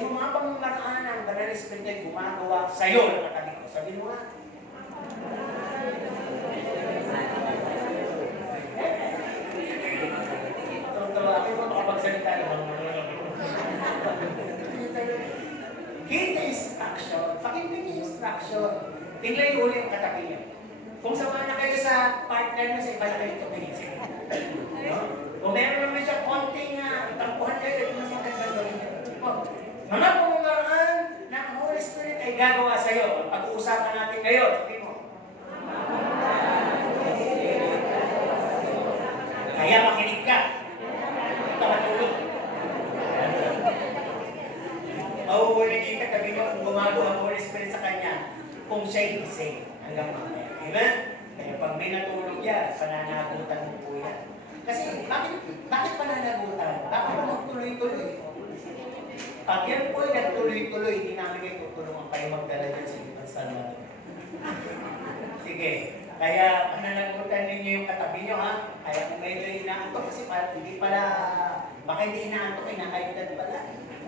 Yung mga pamamaraan ng Banal na Espiritu ay gumagawa sa'yo ng katabi ko. Sabi mo nga. Tawagin mo makapagsalita naman. Give the instruction. Pakinggan yung instruction. Tingnan yung uli ang katabi niyo. Kung sama na kayo sa partner na sa iba na kayo tumingin. Kung meron naman siya konting tampuhan kayo, ito mas magandang gawin niyo. Mga pamamaraan ng Holy Spirit ay gagawa sa iyo. Pag-uusapan natin ngayon. Sabi mo. Kaya makinig ka. Ito matulog. Mauuligin ka, sabi mo, kung gumagawa ang Holy Spirit sa kanya, kung siya'y gising hanggang mamaya. Amen? Kaya pag may natulog yan, pananagutan mo po yan. Kasi, bakit pananagutan? Bakit mo magtuloy-tuloy? Pag yan po ay nagtuloy-tuloy, hindi namin kayo tutulungan kayo magdala dyan sa ibang salman. Sige. Kaya pananagutan ninyo yung katabi nyo, ha? Kaya kung medyo inaantok, kasi hindi pala, baka hindi inaantok, inakayudan pala.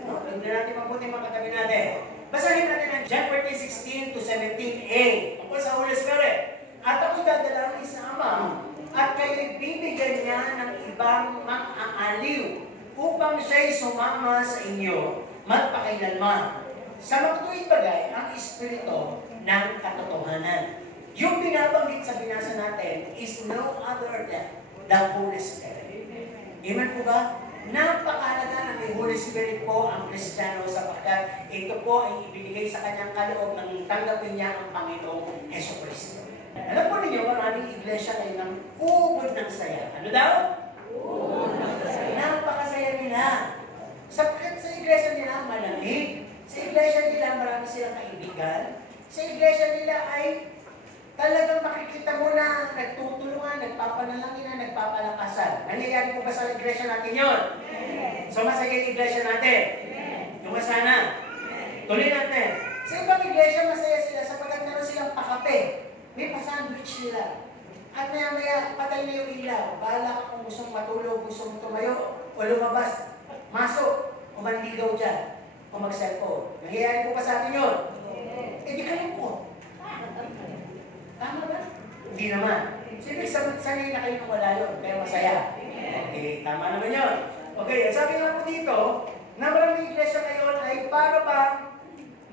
No? Hindi natin mabuti mga katabi natin. Basahin natin ang John 14:16 to 17a. Tungkol sa Holy Spirit. At ako'y dadalangin sa Ama, at kayo'y bibigyan niya ng ibang mang-aaliw upang siya'y sumama sa inyo magpakailanman. Sa magtuwing bagay, ang Espiritu ng katotohanan. Yung binabanggit sa binasa natin is no other than the Holy Spirit. Amen po ba? Napakalaga na may Holy Spirit po ang Kristiyano sapagkat ito po ay ibinigay sa kanyang kaloob nang tanggapin niya ang Panginoong Jesucristo. Alam po ninyo, maraming iglesia kayo ng ubod ng saya. Ano daw? Ubod ng saya. Napakasaya nila. Sapagkat sa iglesia nila malamig. Sa iglesia nila marami silang kaibigan. Sa iglesia nila ay talagang makikita mo na nagtutulungan, nagpapanalangin na, nagpapalakasan. Nangyayari po ba sa iglesia natin yun? So masaya yung iglesia natin? Yung masana? Tuloy natin. Sa ibang iglesia masaya sila sapagkat meron silang pakape. May pa-sandwich nila. At maya-maya, patay na yung ilaw. Bahala ka kung gustong matulog, gustong tumayo, o lumabas, masok, o manligaw dyan, o mag-cellphone. Nangyayari po ba sa atin yun? Eh di kayo po. Tama ba? Hindi naman. Sige, sanay na kayo kung wala yun, pero masaya. Okay, tama naman yun. Okay, sabi nga po dito, na maraming iglesia ngayon ay para ba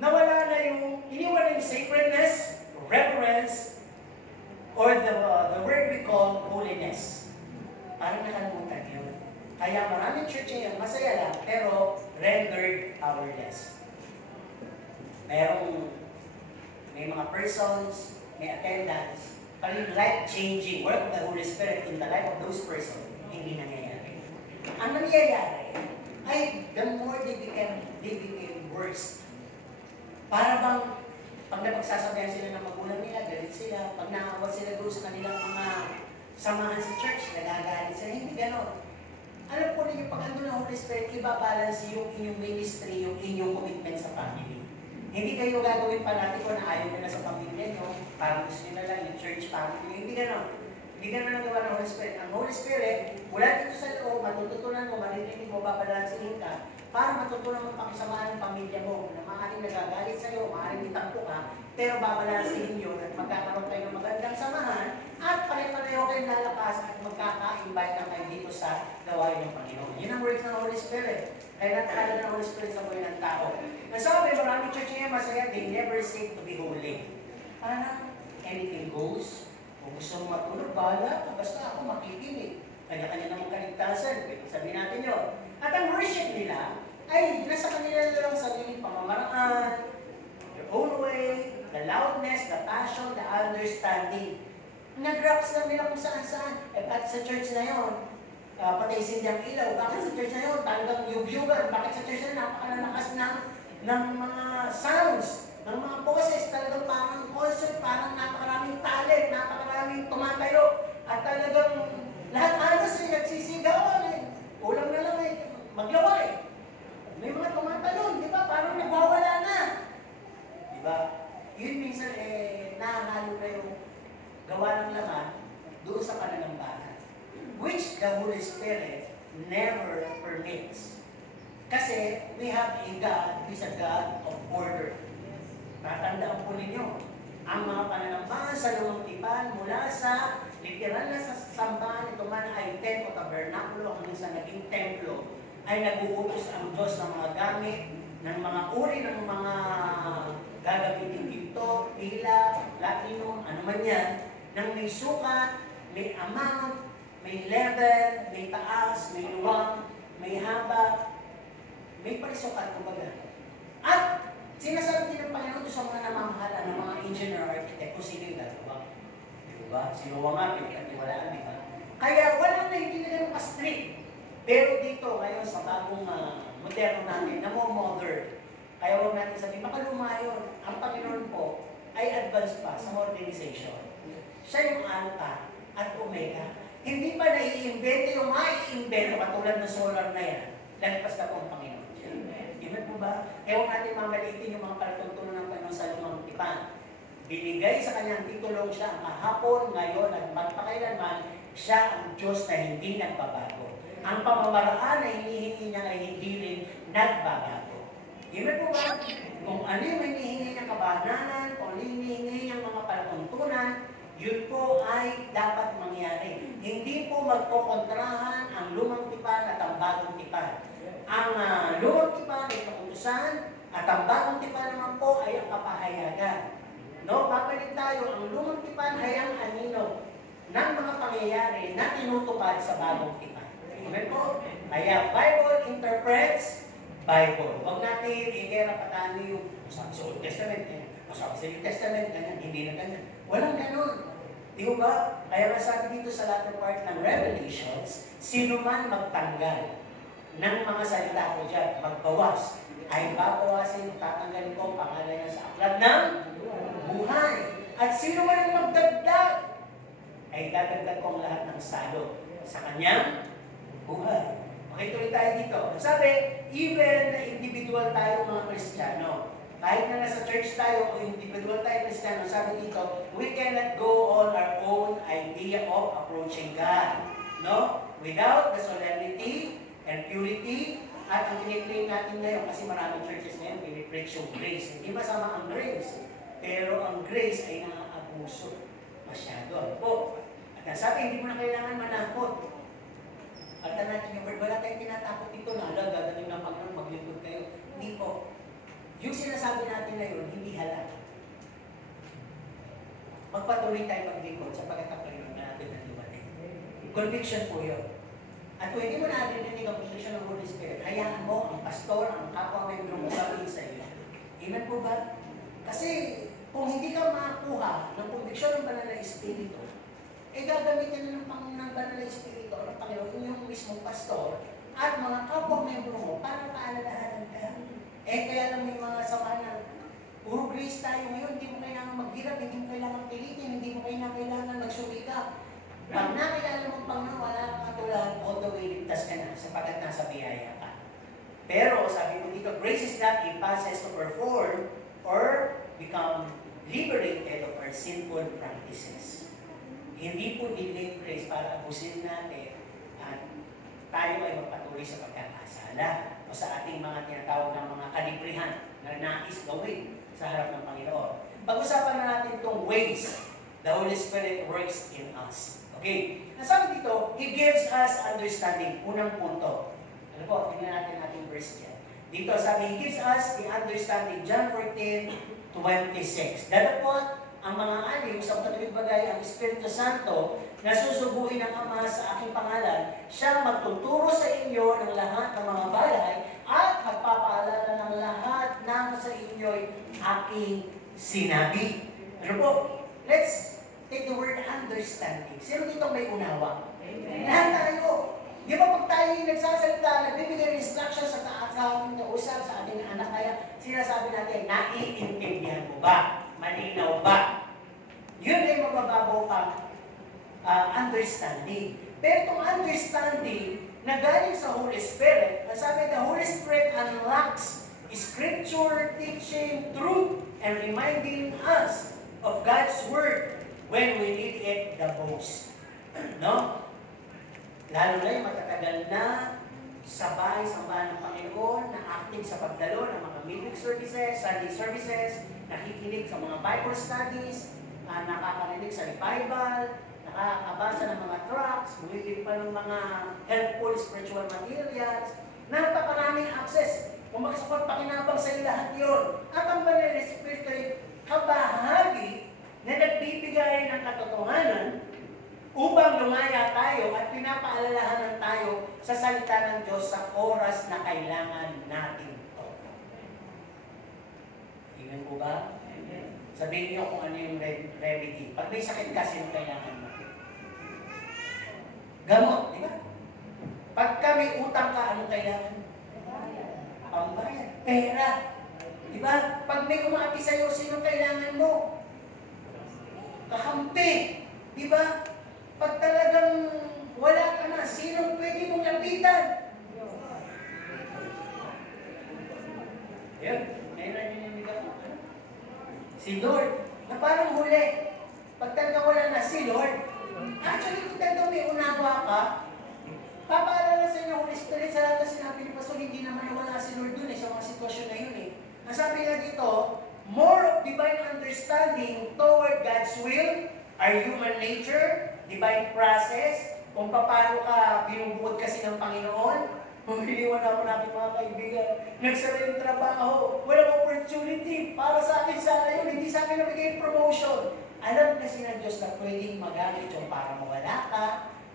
nawala na yung, iniwala yung sacredness, reverence, or the word we call holiness. Parang nakalimutan yun. Kaya maraming church ngayon, masaya lang, pero rendered powerless. May mga persons, may attendance, pero yung life-changing work of the Holy Spirit in the life of those persons, hindi nangyayari. Ang nangyayari ay the more they became worse. Para bang pag napagsasabihan sila ng magulang nila, galit sila. Pag nakawag sila doon sa kanilang mga samahan sa church, nagagalit sila. Hindi ganon. Alam po ninyo, pag andun ng Holy Spirit, ibabalance yung inyong ministry, yung inyong commitment sa family. Hindi kayo gagawin panatiko na ayaw nila sa pamilya nyo, parang gusto nyo na lang yung church family. Hindi ganon. Hindi ganon ang gawa ng Holy Spirit. Ang Holy Spirit, mula dito sa loob, matututunan mo, maririnig mo, babalansin ka, para matutunan mo pakisamahan ng pamilya mo na maaaring nagagalit sa iyo, maaaring itampo ka, pero babalansin nyo at magkakaroon kayo ng magandang samahan at pare-pareho kayong lalakas at magkaka-invite na kayo dito sa gawain ng Panginoon. Yun ang works ng Holy Spirit. Kaya natalaga ng Holy Spirit sa buhay ng tao. Nasabi, maraming church ngayon masaya, they never seek to be holy. Parang anything goes. Kung gusto mo matulog, bahala, basta ako makikinig. Kanya-kanya namang kaligtasan, sabihin natin yun. At ang worship nila ay nasa kanila lang sariling pamamaraan, their own way, the loudness, the passion, the understanding. Nag-raps lang nila kung saan-saan. At sa church na yun, patay sindyang ilaw. Bakit sa church na yun? Talagang yubyugan. Bakit sa church na yun? Napakalalakas ng mga sounds, ng mga boses. Talagang parang concert, parang napakaraming talent, napakaraming tumatayo. At talagang lahat halos ay nagsisigawan eh. Ulang na lang eh. Maglaway. May mga tumatalon, di ba? Parang nagwawala na. Di ba? Yun minsan eh, nahahalo na yung gawa ng laman doon sa pananambahan. Which the Holy Spirit never permits. Kasi we have a God who is a God of order. Tatandaan po ninyo, ang mga pananambahan sa lumang tipan mula sa literal na sa sambahan, ito man ay tent o tabernakulo hanggang sa naging templo, ay nag-uutos ang Diyos ng mga gamit, ng mga uri ng mga gagamitin dito, tila, platinum, ano man yan, nang may sukat, may amount, may level, may taas, may luwang, may haba, may parisukat, kumbaga. At sinasabi din ng Panginoon sa mga namamahala ng mga engineer, architect, kung sino yung gagawa. Diba? Sinuwa nga, pinagkatiwalaan, diba? Kaya walang na hindi na ganun ka-strict. Pero dito, ngayon, sa bagong moderno natin, namo-modern. Kaya huwag natin sabihin, baka lumayon. Ang Panginoon po ay advanced pa sa organization. Siya yung Alpha at Omega. Hindi pa nai-invento yung mai-invento katulad ng solar na yan. Lagpas na po ang Panginoon. Amen po ba? Kaya huwag natin mamalitin yung mga palatuntunan ng Panginoon sa lumang tipan. Binigay sa kanyang titulong siya ang kahapon, ngayon, at magpakailanman, siya ang Diyos na hindi nagbabago. Ang pamamaraan na hinihingi niya ay hindi rin nagbabago. Amen po ba? Kung ano yung hinihingi niyang kabananan, kung ano yung hinihingi niyang mga palatuntunan, yun po ay dapat mangyari. Hindi po magkokontrahan ang lumang tipan at ang bagong tipan. Ang lumang tipan ay kautusan at ang bagong tipan naman po ay ang kapahayagan. No, papalit tayo, ang lumang tipan ay ang anino ng mga pangyayari na tinutupad sa bagong tipan. Amen po? Kaya Bible interprets Bible. Huwag natin i-gera patani yung masabi sa Old Testament, masabi sa New Testament, ganyan, hindi na ganyan. Walang ganun. Di ba? Kaya nasabi dito sa latter part ng Revelations, sino man magtanggal ng mga salita ko dyan, magbawas, ay babawasin, tatanggalin ko ang pangalan niya sa aklat ng buhay. At sino man ang magdagdag, ay dadagdag ko ang lahat ng salo sa kanyang buhay. Okay, tuloy tayo dito. Sabi, even na individual tayo mga Kristiyano, kahit na nasa church tayo o individual tayo Kristiyano, sabi dito, we cannot go on our own idea of approaching God. No? Without the solemnity and purity, at ang piniklaim natin ngayon, kasi maraming churches ngayon, pinipreach yung grace. Hindi masama ang grace, pero ang grace ay nakaabuso. Masyado. Po. At sabi, hindi mo na kailangan manakot. At natin yung word, wala tayong tinatakot dito na, gagaling ng Panginoon, maglingkod kayo. Hindi po. Yung sinasabi natin na yun, hindi halal. Magpatuloy tayo maglingkod sa pagkakapaliwan na natin ng liwanag. Conviction po yun. At kung hindi mo narinig ang conviction ng Holy Spirit, hayaan mo ang pastor, ang kapwa-membro mo sabihin sa iyo. Amen po ba? Kasi kung hindi ka makakuha ng conviction ng Banal na Espiritu, eh gagamitin na ng Banal na Espiritu o ng Panginoon yung mismong pastor at mga kapwa-membro mo para paalalahanan ka. Eh kaya lang may mga sama na puro grace tayo ngayon, hindi mo kailangan maghirap, hindi mo kailangan pilitin, hindi mo kailangan magsumika. Pag nakilala mo pang wala kang katulad, all the way ligtas ka na sapagkat nasa biyaya ka. Pero sabi mo dito, grace is not a process to perform or become liberated of our sinful practices. Hindi po dinilate grace para abusin natin at tayo ay magpatuloy sa pagkakasala o sa ating mga tinatawag ng mga kalibrihan na nais gawin sa harap ng Panginoon. Pag-usapan na natin itong ways the Holy Spirit works in us. Okay, nasabi dito, He gives us understanding. Unang punto. Ano po, tingnan natin ating verse yan. Dito sabi, He gives us the understanding. John 14:26. Datapot ang mga aliw sa patuloy bagay ang Espiritu Santo na susubuhin ng Ama sa aking pangalan. Siya magtuturo sa inyo ng lahat ng mga bagay at magpapaalala ng lahat ng sa inyo'y aking sinabi. Ano po? Let's take the word understanding. Sino dito may unawa? Amen. Lahat tayo. Di ba pag tayo yung nagsasalita, nagbibigay ng instruction sa ating kausap, sa ating anak, kaya sinasabi natin, naiintindihan mo ba? Malinaw ba? Yun ay mabababaw pang understanding. Pero itong understanding na galing sa Holy Spirit, sabi, the Holy Spirit unlocks Scripture, teaching, truth, and reminding us of God's Word when we need it the most. No? Lalo na yung matatagal na sabay sambahan ng Panginoon, na active sa pagdalo ng mga midweek services, Sunday services, nakikinig sa mga Bible studies, nakakarinig sa revival, nakakabasa ng mga tracts, bumibili pa ng mga helpful spiritual materials, napakaraming access. Kung makasupot, pakinabang sa lahat yun. At ang Banal na Espiritu ay kabahagi na nagbibigay ng katotohanan upang lumaya tayo at pinapaalalahanan tayo sa salita ng Diyos sa oras na kailangan natin ito. Tingnan ko ba? Sabihin niyo kung ano yung remedy. Pag may sakit ka, sino kailangan mo? Gamot, di ba? Pagka may utang ka, anong kailangan mo? Pambayad. Pera. Di ba? Pag may kumati sa'yo, sino kailangan mo? Kakampi. Di ba? Pag talagang wala ka na, sino pwede mong lapitan? Yun. Ngayon yun yung bigyan mo. Si Lord. Na parang huli. Pag talagang wala na, si Lord. Actually, kung talagang may unawa ka, papaalala sa inyo, Holy Spirit, sa lahat na sinabi ni Pastor, hindi naman wala si Lord dun sa mga sitwasyon na yun eh. Ang sabi nga dito, more of divine understanding toward God's will, our human nature, divine process, kung paano ka binubuod kasi ng Panginoon. Humiliwan ako natin mga kaibigan, nagsara yung trabaho, walang opportunity para sa akin sana yun, hindi sa akin nabigay promotion. Alam kasi ng Diyos na pwedeng magamit yung para mawala ka,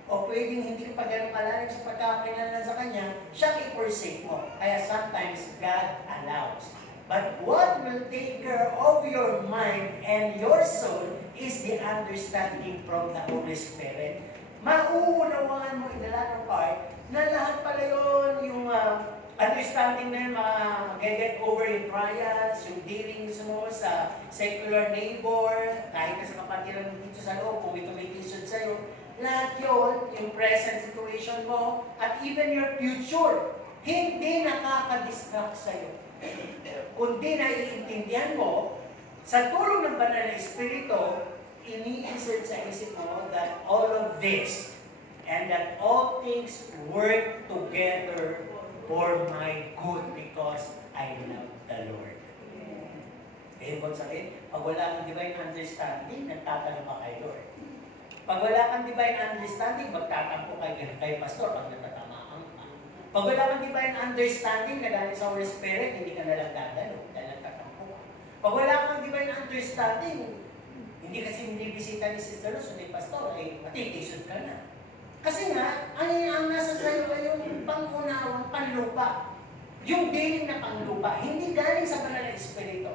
o pwedeng hindi ka pa ganun kalalim sa pagkakakilanlan sa Kanya, siya i-forsake mo. Kaya sometimes God allows. But what will take care of your mind and your soul is the understanding from the Holy Spirit. Mauunawaan mo in the latter part na lahat pala yun, yung understanding na yun, mag-get over yung trials, yung dealings mo sa secular neighbor, kahit ka sa kapatiran dito sa loob, kung may tumitisod sa'yo, lahat yun, yung present situation mo, at even your future, hindi nakaka-distract sa'yo. Kundi naiintindihan mo, sa tulong ng Banal na Espiritu, ini-insert sa isip mo that all of this, and that all things work together for my good because I love the Lord. Eh, kung sabihin, pag wala kang divine understanding, nagtatanong ka kay Lord. Pag wala kang divine understanding, magtatampo kay pastor pag natatamaan ka. Pag wala kang divine understanding na galing sa Holy Spirit, hindi ka nalang dadalo dahil nagtatampo ka. Pag wala kang divine understanding, hindi kasi binibisita ni Sister Luz o ni pastor, ay matitisod ka na. Kasi nga, ang nasa sayo ay yung pangunawang panlupa. Yung dealing na panlupa, hindi galing sa Banal na Espiritu.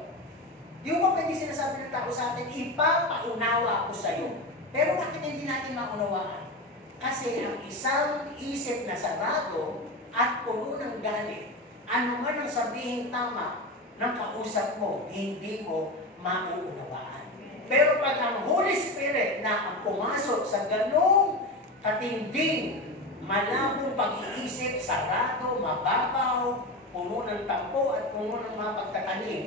Di ba pwede sinasabi ng tao sa atin, ipapaunawa ako sa'yo. Pero bakit hindi natin maunawaan? Kasi ang isang isip na sarado at puno ng galit, ano man ang sabihin tama ng kausap mo, hindi mo mauunawaan. Pero pag ang Holy Spirit na ang pumasok sa ganong katinding, malabong pag-iisip, sarado, mababaw, puno ng tampo at puno ng mga pagtatanim,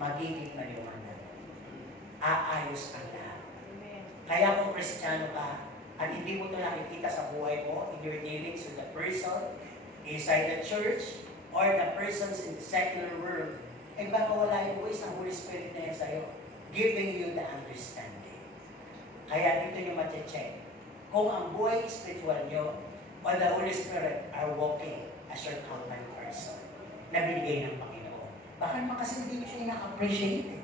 magiging maliwanag. Aayos ang lahat. Kaya kung Kristiyano ka, at hindi mo ito nakikita sa buhay mo, in your dealings with the person inside the church, or the persons in the secular world, eh baka wala yung voice ng Holy Spirit na yan sa'yo, giving you the understanding. Kaya dito nyo mache-check kung ang buhay spiritual nyo o the Holy Spirit are walking as your common person na binigay ng Panginoon. Baka naman kasi hindi nyo siya ina-appreciate eh.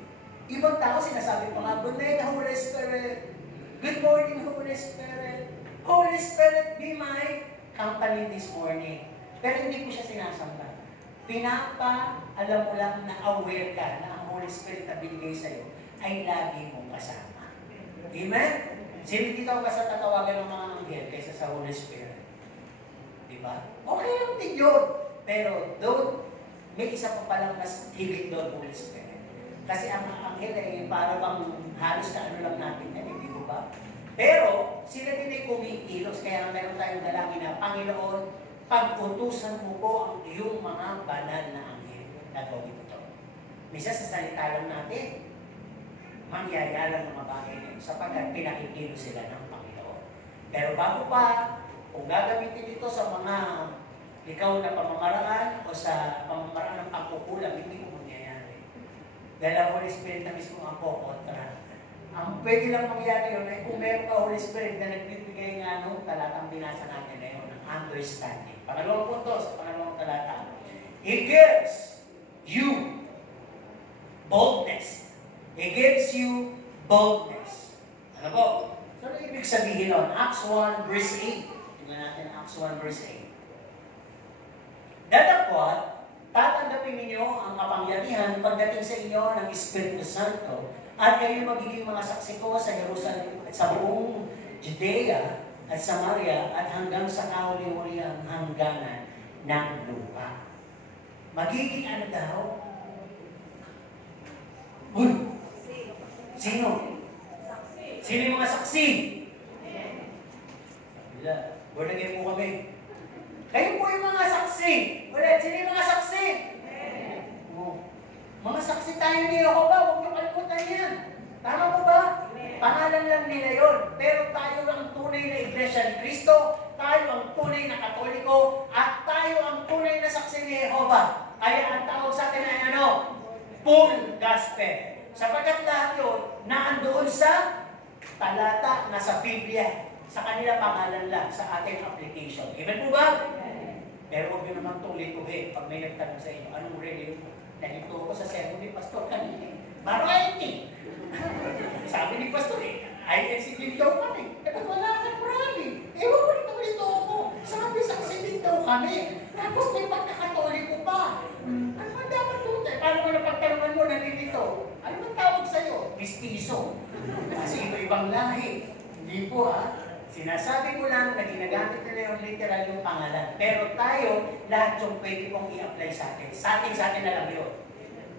Ibang tao sinasabi pa nga, good night, Holy Spirit. Good morning, Holy Spirit. Holy Spirit, be my company this morning. Pero hindi ko siya sinasamba. Alam mo lang na aware ka na ang Holy Spirit na binigay sa'yo ay lagi mong kasama. Amen? Sino dito ang basta tatawagan ng mga anghel kaysa sa Holy Spirit? Diba? Okay lang din yun. Pero doon, may isa pa palang mas higit doon, Holy Spirit. Kasi ang anghel ay parang halos ka ano lang natin yan, hindi mo ba? Pero, sila din ay kumikilos. Kaya meron tayong dalangin na, Panginoon, pag-utusan mo po ang iyong mga banal na anghel na gawin ito. Misa sa salita lang natin, mangyayari ng mga bagay na ito sapagkat pinakikilos sila ng Panginoon. Pero bago pa, kung gagamitin ito sa mga ikaw na pamamaraan o sa pamamaraan ng pagkukulang, hindi mo mangyayari. Dahil ang Holy Spirit na mismo ang kukontra. Ang pwede lang mangyari yun ay kung meron ka Holy Spirit na nagbibigay nga nung talatang binasa natin na yun, ng understanding. Pangalawang punto sa pangalawang talata. He gives you boldness. He gives you boldness. Ano po? So, ano ibig sabihin nun? Acts 1 verse 8. Tingnan natin Acts 1 verse 8. Datapwat, tatanggapin ninyo ang kapangyarihan pagdating sa inyo ng Espiritu Santo at kayo magiging mga saksi ko sa Jerusalem at sa buong Judea at Samaria at hanggang sa kahuli-huliang hangganan ng lupa. Magiging ano daw? Uy! Sino? Sino yung mga saksi? Wala. Born again po kami. Kayo po yung mga saksi. Wala, sino yung mga saksi? Oh. Mga saksi tayo ni Jehovah, huwag niyo kalimutan yan. Tama po ba? Pangalan lang nila yun. Pero tayo ang tunay na Iglesia ni Cristo, tayo ang tunay na Katoliko, at tayo ang tunay na saksi ni Jehovah. Kaya ang tawag sa atin ay ano? Full gospel. Sapagkat lahat yun, naandoon sa talata na sa Biblia. Sa kanila pangalan lang, sa ating application. Amen po ba? Pero huwag nyo naman tuloy-tuloy pag may nagtanong sa inyo, anong religion mo? Nalito ko sa sermon ni Pastor kanina. Variety! Sabi ni Pastor INC din daw kami. Ba't wala kang rally? Ewan ko rin nalito ako. Sabi saksi din daw kami. Tapos may pagkakatoliko pa. Ano man dapat tuloy? Paano mo napagtanungan mo nalilito? Ano man tawag sa'yo? Mistiso. Kasi iba-ibang lahi. Hindi po Sinasabi ko lang na ginagamit nila yung literal yung pangalan. Pero tayo, lahat yung pwede kong i-apply sa atin. Sa atin na lang yun.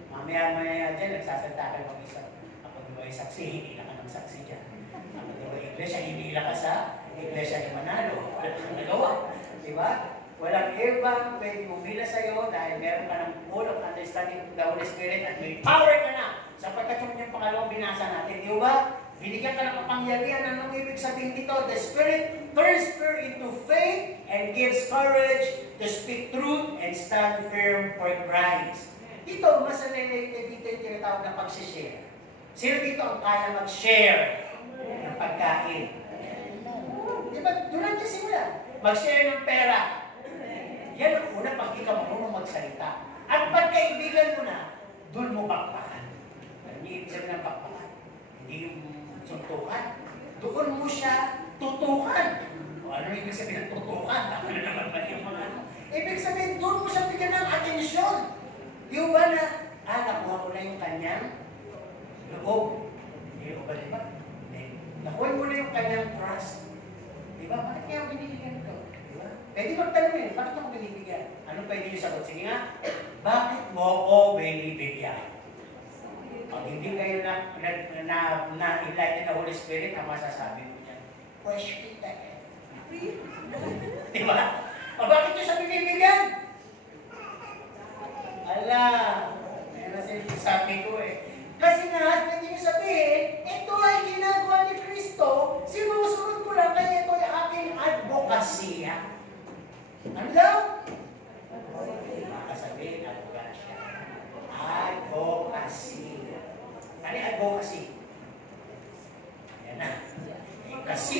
Mamaya-maya dyan, nagsasalta ka ng isa. Kapag diba ay saksi, hindi na ka ng saksi dyan. Kapag diba ay iglesia, hindi na ka sa iglesia ni Manalo. Wala kang nagawa. Diba? Walang ibang pwede bumila sa'yo dahil meron ka ng full of understanding of the Holy Spirit at may power ka na. Sapagkat yung pangalawang binasa natin. Diba? Binigyan ka ng kapangyarihan. Anong ibig sabihin dito? The Spirit turns fear into faith and gives courage to speak truth and stand firm for Christ. Dito, mas related dito yung tinatawag na pag-share. Sino dito ang kaya mag-share ng pagkain? Diba? Doon ang simula. Mag-share ng pera. Yan ang una pag di ka marunong magsalita. At pagkaibigan mo na, doon mo bakbakan. Hindi ibig sabihin ng bakbakan. Hindi yung suntukan. Doon mo siya tutukan. O ano ibig sabihin ng tutukan? Tama na naman ba yung mga ano? Ibig sabihin, doon mo siya bigyan ng atensyon. Yung ba na, nakuha ko na yung kanyang loob. Yung ba, diba? Nakuha mo na yung kanyang trust. Diba? Bakit kaya binibigyan ko? Diba? Pwede magtanong bakit ako binibigyan? Ano pwede yung sagot? Sige nga, bakit mo ako binibigyan? Pag hindi kayo na-enlighten na Holy Spirit, ang masasabi mo niya, fresh kita eh. Diba? O bakit yung sa binibigyan? Ala, yan na sabi ko Kasi nga, pwede nyo sabihin, ito ay ginagawa ni Kristo, sinusunod ko lang, kaya ito ay aking advokasya. Ano daw? Makasabihin, advokasya. Advocacy. Ano yung advocacy? Ayan na. Kasi,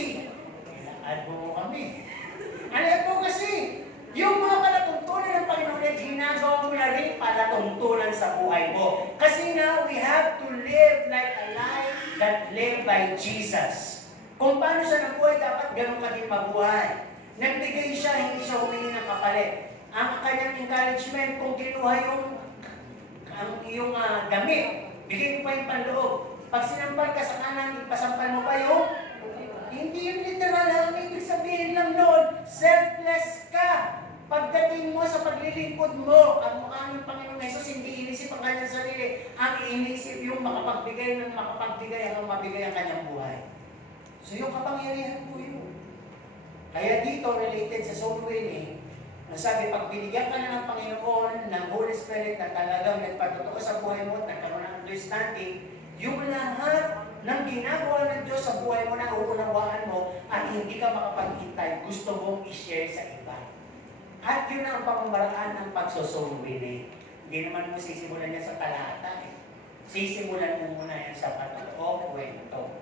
advo mo kami. Ano yung advocacy? Yung mga palatuntunan ng Panginoon ay ginagawa mo na rin palatuntunan sa buhay mo. Kasi nga, we have to live like a life that lived by Jesus. Kung paano siya nabuhay, dapat ganun ka din mabuhay. Nagbigay siya, hindi siya humingi ng kapalit. Ang kanyang encouragement, kung kinuha yung damit, bigay mo pa yung panloob. Pag sinampal ka sa kanan, ipasampal mo pa yung hindi yung literal. Ang ibig sabihin lang noon, selfless ka. Pagdating mo sa paglilingkod mo, ang mukha ng Panginoon Jesus, hindi inisip ang kanyang sarili. Ang inisip yung makapagbigay ng makapagbigay hanggang mabigay ang kanyang buhay. So yung kapangyarihan po yun. Kaya dito, related sa soul winning, nasabi, pag binigyan ka na ng Panginoon, ng Holy Spirit na talagang nagpatuto sa buhay mo at nagkaroon ng understanding, yung lahat ng ginagawa ng Diyos sa buhay mo na uunawaan mo at hindi ka makapaghintay, gusto mong i-share sa iba. At yun ang pamamaraan ng pagsusumili. Hindi naman mo sisimulan yan sa talata eh. Sisimulan mo muna yan sa pato o kwento.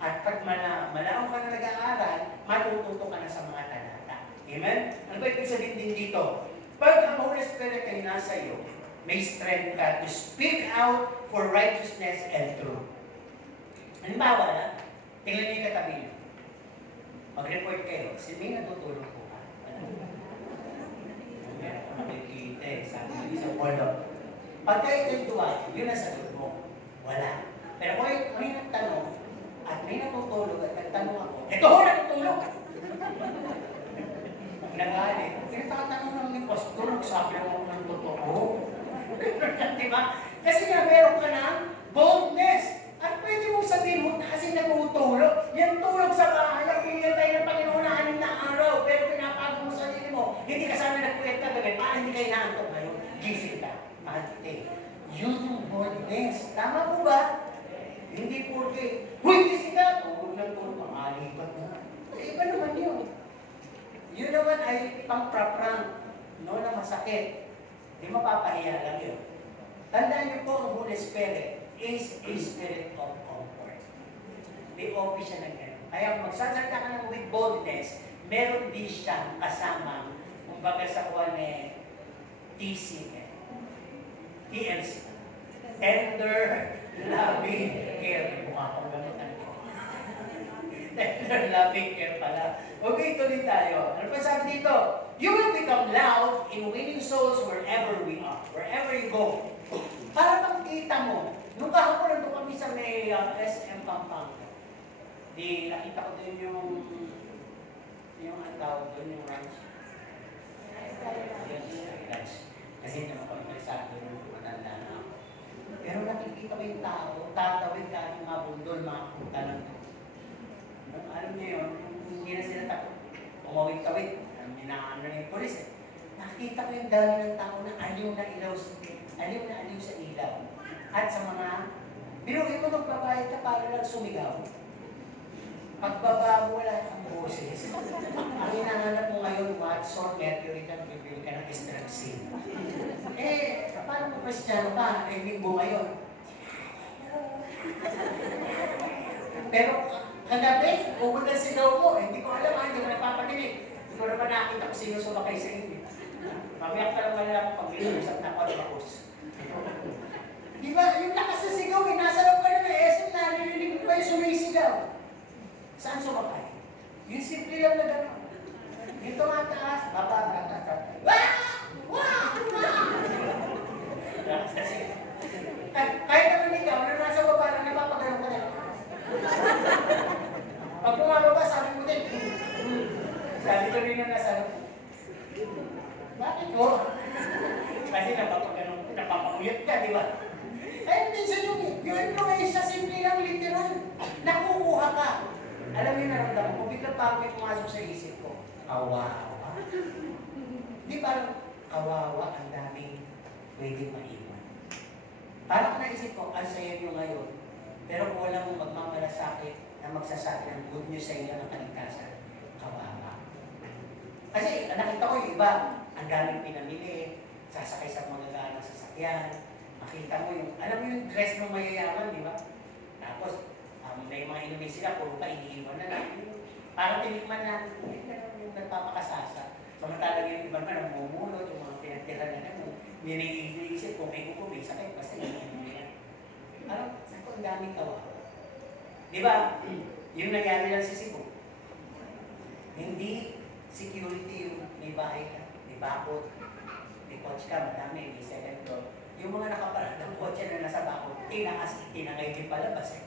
At pag malaong ka na nag-aaral, matututo ka na sa mga talata. Amen? Ano ba ibig sabihin din dito? Pag ang Holy Spirit ay nasa iyo, may strength ka to speak out for righteousness and truth. Halimbawa na, tingnan niyo yung katabi niyo. Mag-report kayo, may natutulog po ka. Meron ka makikita eh, sabi niyo sa polo. Pag kayo tuwa, yun ang sagot mo. Wala. Pero kung may nagtanong, at may natutulog at nagtanong ako, ito ho natutulog! Nagalit. Pinatatanong lang ni Pastor, sabi lang ako ng totoo. Diba? Kasi nga meron ka ng boldness. At pwede mong sabihin mo kasi natutulog. Yan tulog sa bahay, nagpilihan tayo ng Panginoon na 6 na araw, pero pinapago mo sa sarili mo. Hindi ka sana nagpuyat ka gabi, para hindi kayo naantok ngayon. Gising ka. Ante. Yun yung boldness. Tama po ba? Hindi porke, huy, gising ka! Tulog ng tulog, makalipat na. Iba naman yun. Yun naman ay pang-praprank, no, na masakit. Di mapapahiya lang yun. Tandaan niyo po, ang Holy Spirit is a spirit of comfort. May office siya ng gano'n. Kaya kung magsasalita ka ng with boldness, meron din siyang kasama, kumbaga sa kuha ni TCM. TLC. Tender, loving care. Mukha kong gamutan ko. Tender, loving care pala. Okay, tuloy tayo. Ano pa sabi dito? You will become loud in winning souls wherever we are. Wherever you go. Para makikita mo, nung kahapon nandun kami sa may SM Pampanga. Di nakita ko din yung ang tawag doon, yung ranch. Ranch. Kasi naman kami magsado yung matanda na ako. Pero nakikita ko yung tao, tatawid ka yung mga bundol, mga puta lang doon. Alam niyo yun, hindi na sila takot. Umawit-tawid. Minaano na yung polis eh. Nakita ko yung dami ng tao na aliw na aliw sa ilaw. At sa mga, binuhin mo magbabayad ka para lang sumigaw. Pagbaba mo, wala kang boses. Ang hinahanap mo ngayon, Watson, Mercury ka, bibili ka ng Estrepsil. Eh, paano mo Kristiyano ka? Eh, linggo ngayon. Pero, kagabi, ubod na sigaw mo. Eh, hindi ko alam, hindi ko napapatinig. Hindi ko naman nakita kung sino sumakay sa inyo. Mamaya ka lang malalaman pag ilusap na pag-bakos. Di ba? Yung lakas na sigaw, eh, nasa loob ka na ng SM, naririnig mo pa yung sumisigaw. Saan sumakay? Yung simple lang na gano'n. Yung tumataas, baba, wah! Wah! Wah! Lakas na sigaw. Kahit naman ikaw, na nasa baba na napapagano'n ka na. Pag bumababa, sabi mo din, sabi ko rin na nasa loob. Bakit ko? Kasi napapamuyot ka, di ba? Kaya minsan yung influence sa simple lang literal. Nakukuha ka. Alam niyo naramdaman ko, bigla parang may pumasok sa isip ko. Kawawa. Di ba, kawawa ang daming pwedeng maiwan. Parang naisip ko, ang saya niyo ngayon. Pero kung wala mong magmamalasakit na magsasabi ng good news sa inyo ng kaligtasan, kawawa. Kasi nakita ko yung iba, ang daming pinamili, sasakay sa mga ganang sasakyan, makita mo yung, alam mo yung dress ng mayayaman, di ba? Tapos, may mga inumin sila, puro pa iniiwan na lang. Parang tinikman na, yung nagpapakasasa. Samantalang yung iba naman, namumulot, yung mga pinagtira na naman, niniisip kung may kukubi, sakay pa sila, yan. Parang, sako, ang daming kawawa. Di ba? Yung nangyari lang sa Cebu. Hindi security yung may bahay ka, may bakot, may coach ka, madami, may second floor. Yung mga nakaparad ng kotse na nasa bakot, tinangay din palabas eh.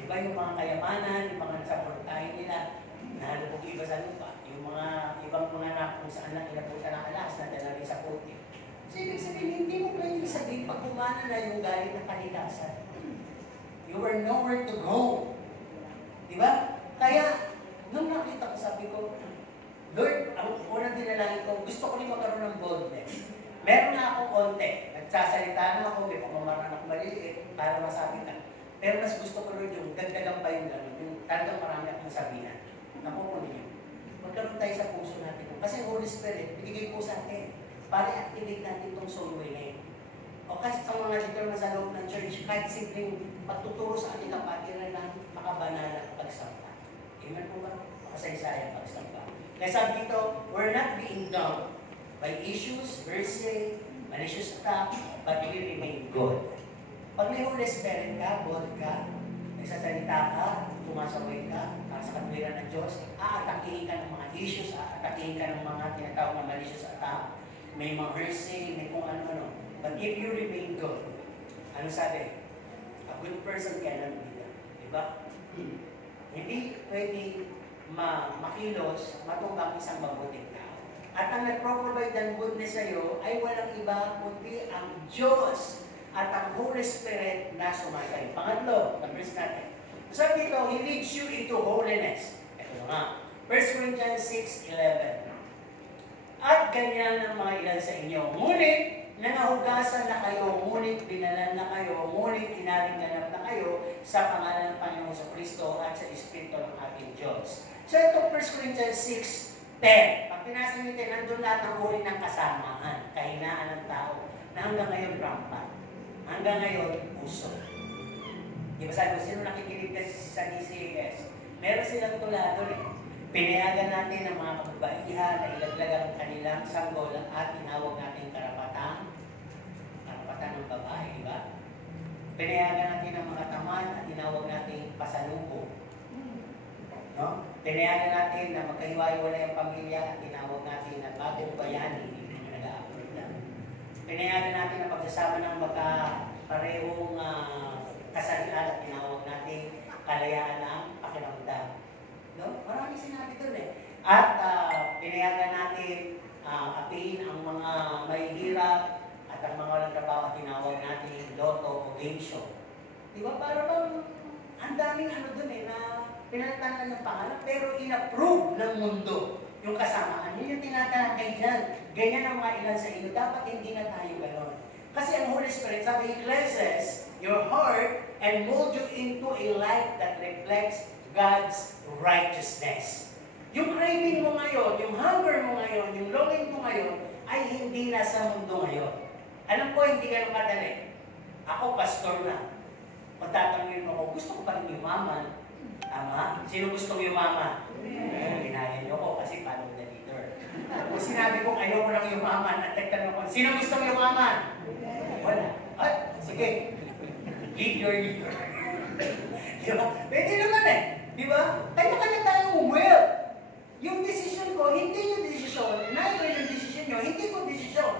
Di ba yung mga kayamanan, yung mga nasa portahin nila, nahalubog iba sa lupa, yung mga ibang mga kung saan lang inapunta ng alas, nadala rin sa puti. So, ibig sabihin, hindi mo pwede sabihin pag kumana na yung galing ng kalikasan. You were nowhere to go. Di ba? Kaya, nung nakita ko, sabi ko, Lord, ang unang dinalangin ko, gusto ko rin magkaroon ng boldness. Meron na akong konti. Nagsasalita na ako, may pamamaraan ako maliliit para masabi ka. Pero mas gusto ko Lord yung dagdagan pa yung gano'n. Yung talagang marami akong sabihan. Nakukunin yun. magkaroon tayo sa puso natin. Kasi Holy Spirit, binigay po sa atin para i-activate natin itong soul winning. O kasi sa mga dito na sa loob ng church, kahit simpleng pagtuturo sa ating kapatiran ng makabanal at pagsampa. Amen po ba? Makasaysayang pagsampa. Kaya sabi dito, we're not being dumped by issues, hearsay, malicious attack, but we remain good. Pag may Holy Spirit ka, good ka, nagsasalita ka, tumasaway ka, sa katwiran ng Diyos, aatakihin ka ng mga issues, aatakihin ka ng mga tinatawag na malicious attack, may mga hearsay, may kung ano-ano. But if you remain good, ano sabi? A good person cannot be that. Diba? Hindi pwede makilos, matumbang isang mabuting tao. At ang nagpro-provide ng goodness sa iyo ay walang iba kundi ang Diyos at ang Holy Spirit na sumasay. Pangatlo, pag-verse natin. Sabi dito, He leads you into holiness. Ito nga. 1 Corinthians 6:11. At ganyan ang mga ilan sa inyo. Ngunit, nangahugasan na kayo, ngunit binalan na kayo, ngunit inaringanap na kayo sa pangalan ng Panginoon sa Kristo at sa Espiritu ng ating Diyos. So ito, 1 Corinthians 6:10. Pag pinasa nyo ito, nandun lahat ng uri ng kasamaan, kahinaan ng tao, na hanggang ngayon rampant. Hanggang ngayon, puso. Di ba sabi ko, sino nakikinig kasi sa DCAS? Meron silang tula doon eh. Pinayagan natin ang mga kababaihan na ilaglag ang kanilang sanggol at tinawag natin karapatan ng babae, di ba? Pinayagan natin ang mga tamad at tinawag natin pasalubong. No? Pinayagan natin na magkahiwa-hiwalay ang pamilya at tinawag natin na bagong bayani, hindi na nag-a-upload na. Pinayagan natin na pagsasama ng magkaparehong kasalian at tinawag natin kalayaan ng pakiramdam. No? Maraming sinabi doon eh. At pinayagan natin apihin ang mga mahihirap at ang mga walang trabaho at tinawag natin loto o game show. Di ba? Para bang ang daming ano doon eh na pinalitan ng pangalan pero in-approve ng mundo yung kasamaan. Yun yung tinatalakay dyan. Ganyan ang mga ilan sa inyo. Dapat hindi na tayo gano'n. Kasi ang Holy Spirit, sabi, He cleanses your heart and mold you into a life that reflects God's righteousness. Yung craving mo ngayon, yung hunger mo ngayon, yung longing mo ngayon, ay hindi na sa mundo ngayon. Alam ko, hindi ganun kadali. Ako, pastor na. Magtatanungin mo ako, gusto ko pa rin yumaman. Tama? Sino gustong yumaman? Ginaya niyo ko kasi follow the leader. Kung sinabi kong ayaw ko lang yumaman, at nagtanong ko, sino gustong yumaman? Wala. At, sige. Lead your leader. Diba? Pwede naman eh. Diba? Kanya-kanya tayong will. Yung decision ko, hindi yung decision. Neither yung decision nyo, hindi ko decision.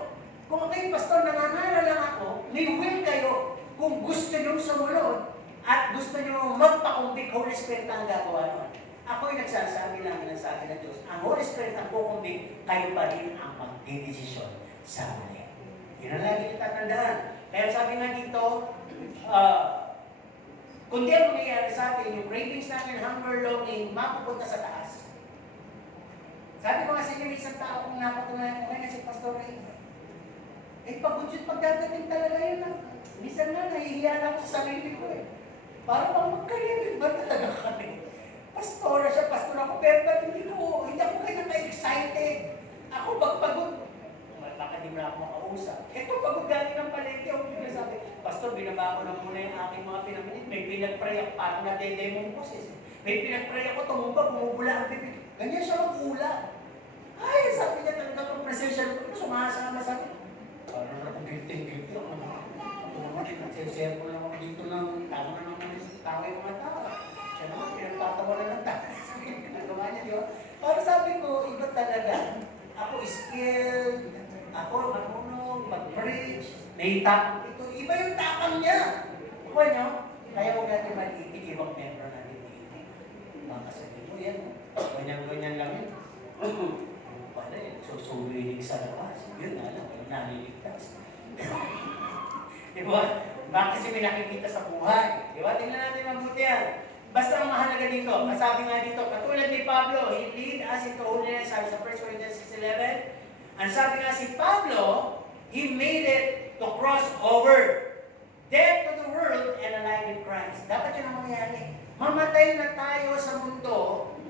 Kung kayo, pastor, nanganara lang ako, may will kayo. Kung gusto nyo sumunod, at gusto nyo magpakumbik, Holy Spirit ang gagawa nun. Ako'y nagsasabi lang ng sabi ng Diyos, ang Holy Spirit ang kukumbik, kayo pa rin ang magdidesisyon sa muli. Yun ang lagi tatandaan. Kaya sabi nga dito, kundi ang mangyayari sa atin, yung cravings natin, hunger, longing, mapupunta sa taas. Sabi ko nga sa inyo, isang tao kung napatunayan ko ngayon si Pastor Ray. Eh, pag-budget pagdadating talaga yun. Minsan nga, nahihiya na ako sa sarili ko eh. Para bang magkalimit ba talaga kami? Pastora siya, pastor ako, pero hindi ako kaya na-excited. Ako pagpagod. Baka di mo na ako makausap. Ito, pagod galing ng palengke, ako yung sabi, Pastor, binaba ko na muna yung aking mga pinamilit. May pinag-pray ako, parang nadedemong boses. May pinag-pray ako, tumumba, bumubula ang bibig. Ganyan siya mag-ula. Ay, sabi niya, talagang presensya ko, sumasama sabi. Parang ako guilty ako. Ito naman, nagsisare ko lang ako dito ng tao na naman tao yung mga tao. Siya naman, pinagtatawa na ng tao. Ginagawa niya, di ba? Para sabi ko, iba talaga. Ako skilled, ako marunong, mag-preach, may tapang ito. Iba yung tapang niya. Ako nyo, kaya huwag natin mag-itig ibang member natin dito. Baka sabihin mo yan, ganyan-ganyan lang yun. Pala eh, susuwilig sa labas. Yun na lang, yung naliligtas. Diba? Bakit kasi may nakikita sa buhay? Diba? Tingnan natin mabuti yan. Basta ang mahalaga dito, kasabi nga dito, katulad ni Pablo, he lead us into holiness, sabi sa 1 Corinthians 6:11. Ang sabi nga si Pablo, he made it to cross over death to the world and alive in Christ. Dapat yun ang mangyayari. Mamatay na tayo sa mundo,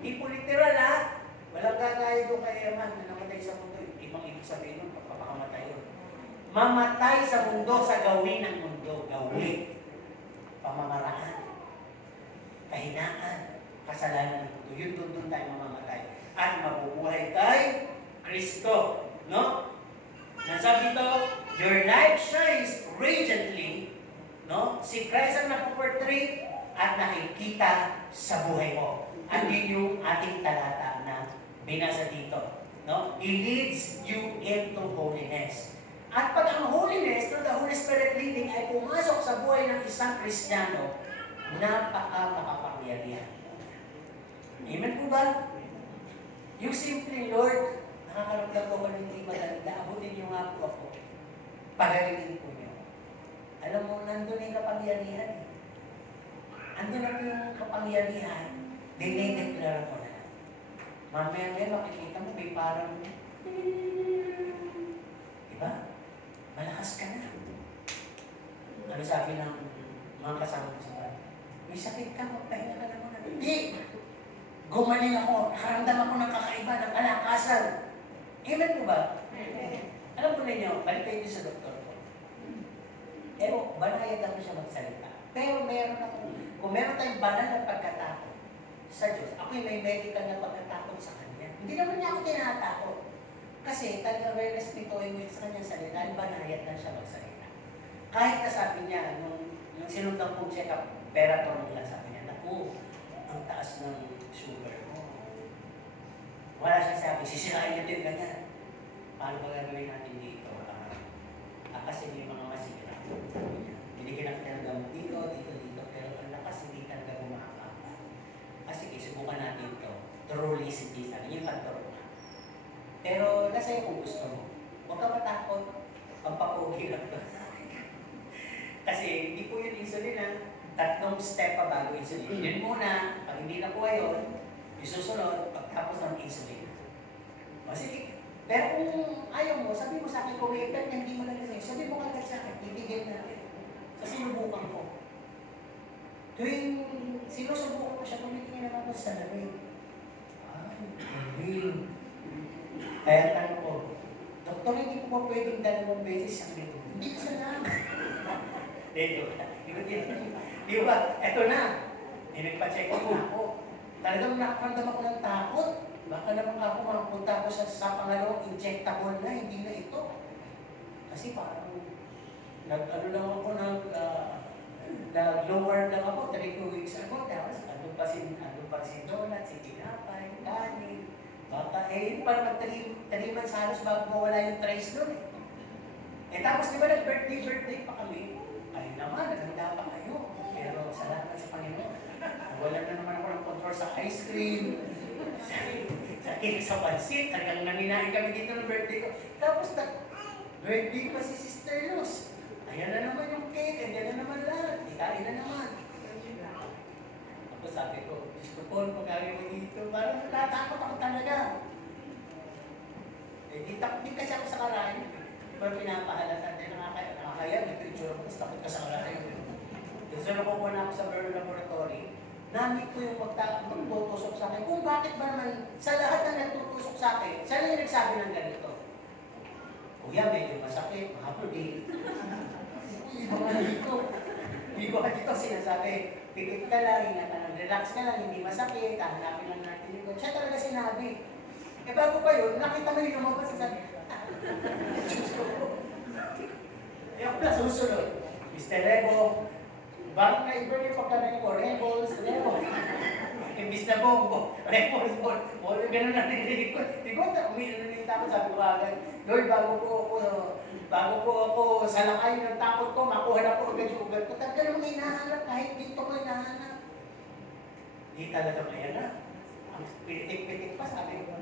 hindi po literal ha, Walang gagaya doon kay Eman na namatay sa mundo. Ibang ibig sabihin nun, pagpapakamatay yun. Mamatay sa mundo sa gawin ng mundo. Gawin. Pamamaraan. Kahinaan. Kasalanan ng mundo. Yun doon tayo mamamatay. At mabubuhay kay Kristo. No? Nasabi dito, your life shines radiantly. No? Si Christ ang napuportray at nakikita sa buhay mo. At yun yung ating talata na binasa dito. No? He leads you into holiness. At pag ang holiness, through the Holy Spirit leading, ay pumasok sa buhay ng isang Kristiyano, napaka-makapangyarihan. Amen po ba? Yung simple, Lord, nakakaramdam ko ba hindi maganda, abutin niyo nga po ako. Pagalingin po niyo. Alam mo, nandun yung kapangyarihan eh. Andun na po yung kapangyarihan, dinideclare mo na. Mamaya makikita mo, may parang, diba? Malakas ka na. Ano sabi ng mga kasama ko sa bahay? May sakit ka, magpahinga ka naman. Hindi! Gumaling ako, nakaramdam ako ng kakaiba, ng kalakasan. Amen po ba? Alam po ninyo, balik kayo sa doktor ko. Pero, banayad ako siya magsalita. Pero kung meron tayong banal na pagkatakot sa Diyos, ako'y may medical na pagkatakot sa Kanya. Hindi naman niya ako tinatakot. Kasi talaga very respetuhin mo sa Kanyang salita, banayad na siya magsalita. Kahit na sabi niya, nung sinundan kong check-up, peraton nila sabi niya, naku, ang taas ng sugar mo. Wala siya sabi, sisirain niya din ganyan. Paano ba gagawin natin dito? Kasi may mga masira. Binigyan natin ng gamot dito, pero ang lakas hindi talaga gumakapa. Kasi subukan natin ito. Truly si Jesus. Yung panturo na. Pero nasa iyo kung gusto mo. Huwag ka matakot. Pampapogi lang ito. Kasi hindi po yun insulin ha. 3 step pa bago insulin. Yun muna, pag hindi na po yun, isusunod pagtapos ng insulin. O sige. Pero kung ayaw mo, sabi mo sa akin, kung may effect na hindi mo lang kasi, sabi mo kagad sa akin, ibigay natin. Kasi sinubukan ko. Tuwing sinusubukan ko siya, tumitingin naman ko sa salamin. Hindi. Kaya tanong ko, Doktor, hindi ko ba pwedeng 2 beses sa linggo? Hindi ka salamat. Di ba? Eto na. Nagpa-check up na ako. Talagang nakakamdam ako ng takot. Baka naman ako makapunta ako sa pangalawang injectable na, hindi na ito. Kasi parang, nag-lower lang ako, 3 weeks ago, tapos ano pa si donut, si tinapay, kanin, baka, parang 3 months halos bago mawala yung trace doon eh. Tapos di ba nag-birthday pa kami? Ay naman, naghanda pa kayo. Pero salamat sa Panginoon. Wala na naman ako ng control sa ice cream, sa cake sa pansit, hanggang naninahin kami dito ng birthday ko. Tapos birthday pa si Sister Luz. Ayan na naman yung cake, ayan na naman lahat. Ikain na naman. Tapos sabi ko, Diyos ko Paul, pagkawin mo dito, parang natatakot ako talaga. Di kasi ako sa karahin. Pero pinapahalatan din, nakakaya, may picture ako, tapos takot ka sa karahin. So, nakukuha na ako sa Burn Laboratory. Namit ko yung magtutusok sa akin. Kung bakit ba naman, sa lahat na nagtutusok sa akin, saan yung nagsabi ng ganito? Kuya, medyo masakit, mahapudi. Hindi ko dito sinasabi, pikit ka lang, relax ka lang, hindi masakit, hanapin lang natin yung siya talaga sinabi. Bago pa yun, nakita mo yung lumabas sa sabi, ako na susunod. Mr. Rebo, bakit na iba yung pagkanan ko? Rebels, Rebels. Imbis na Bongo, Rebels, Bongo. Ganun na nililig ko. Di ko, umiinunin ako, sabi ko agad, Lord, bago po ako salakay ng takot ko, makuha na po agad yung ugat ko. Tagal naman hinahanap, kahit dito ko hinahanap. Di talaga kaya na. Ang pitik-pitik pa, sabi ko,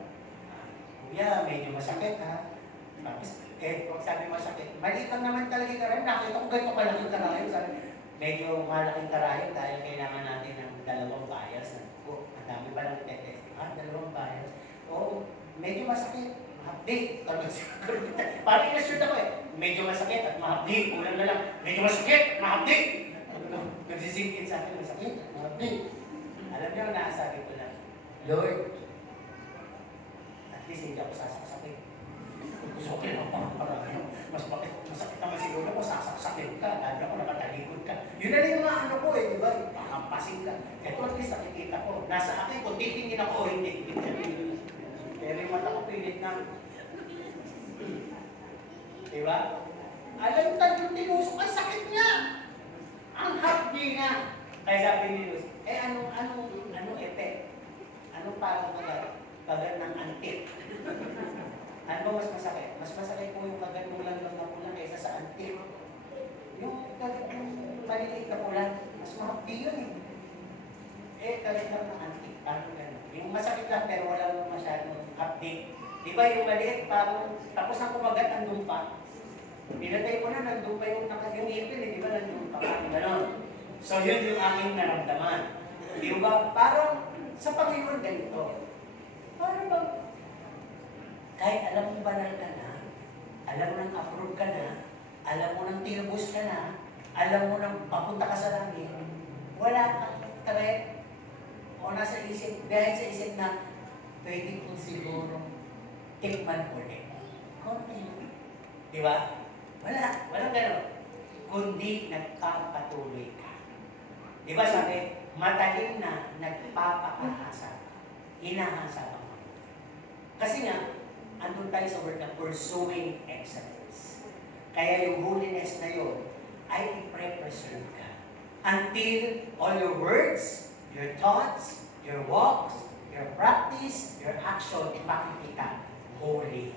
Kuya, medyo masakit ha. Tapos, kung sabi masakit, maliit lang naman talaga yung karayon. Nakita ko ganito kalaking karayon. Sabi, medyo malaking karayon dahil kailangan natin ng 2 bias. Ang dami pa lang tetest. 2 bias. Oo, medyo masakit. Mahapdi. Parang inassured ako eh. Medyo masakit at mahapdi. Kulang na lang. Medyo masakit, mahapdi. Nagsisingkin sa akin, masakit, mahapdi. Alam niyo, naasabi ko lang, Lord, least hindi ako sasaksakin. Gusto ko lang para masakit naman siguro ko, sasaksakin ka, lalo ako nakatalikod ka. Yun na rin yung mga ano ko eh, di ba? Pakampasin ka. Ito at least nakikita ko. Nasa akin kung titingin ako o hindi. Pero yung mata ko pilit na. Di ba? Alam tayo yung tinusok, ang sakit niya! Ang hapdi nga! Kaya sabi ni Luz, anong effect? Anong parang kagat ng antik? Ano ba mas masakit? Mas masakit po yung kagat mo lang na pula kaysa sa antik. Yung kagat ng maliliit na pula, mas mahapdi yun eh. Kagat lang ng antik, parang gano'n. Yung masakit lang pero walang masyadong hapdi. Di ba yung maliit, parang tapos na kumagat ang lumpa. Pinatay ko na, nandun pa yung ipil, di ba nandun pa parang gano'n. So yun yung aking naramdaman. Di ba? Parang sa Panginoon ganito. Parang bang kahit alam mo banal ka na, alam mo nang approve ka na, alam mo nang tinubos ka na, alam mo nang papunta ka sa langit, wala kang threat o nasa isip, dahil sa isip na pwede kong siguro tikman ulit. Konti. Di ba? Walang gano'n. Kundi nagpapatuloy ka. Di ba sabi, matalim na nagpapakahasa. Hinahasa ka. Kasi nga, andun tayo sa word na pursuing excellence. Kaya yung holiness na yun ay i-preserve ka. Until all your words, your thoughts, your walks, your practice, your action, makikita holy.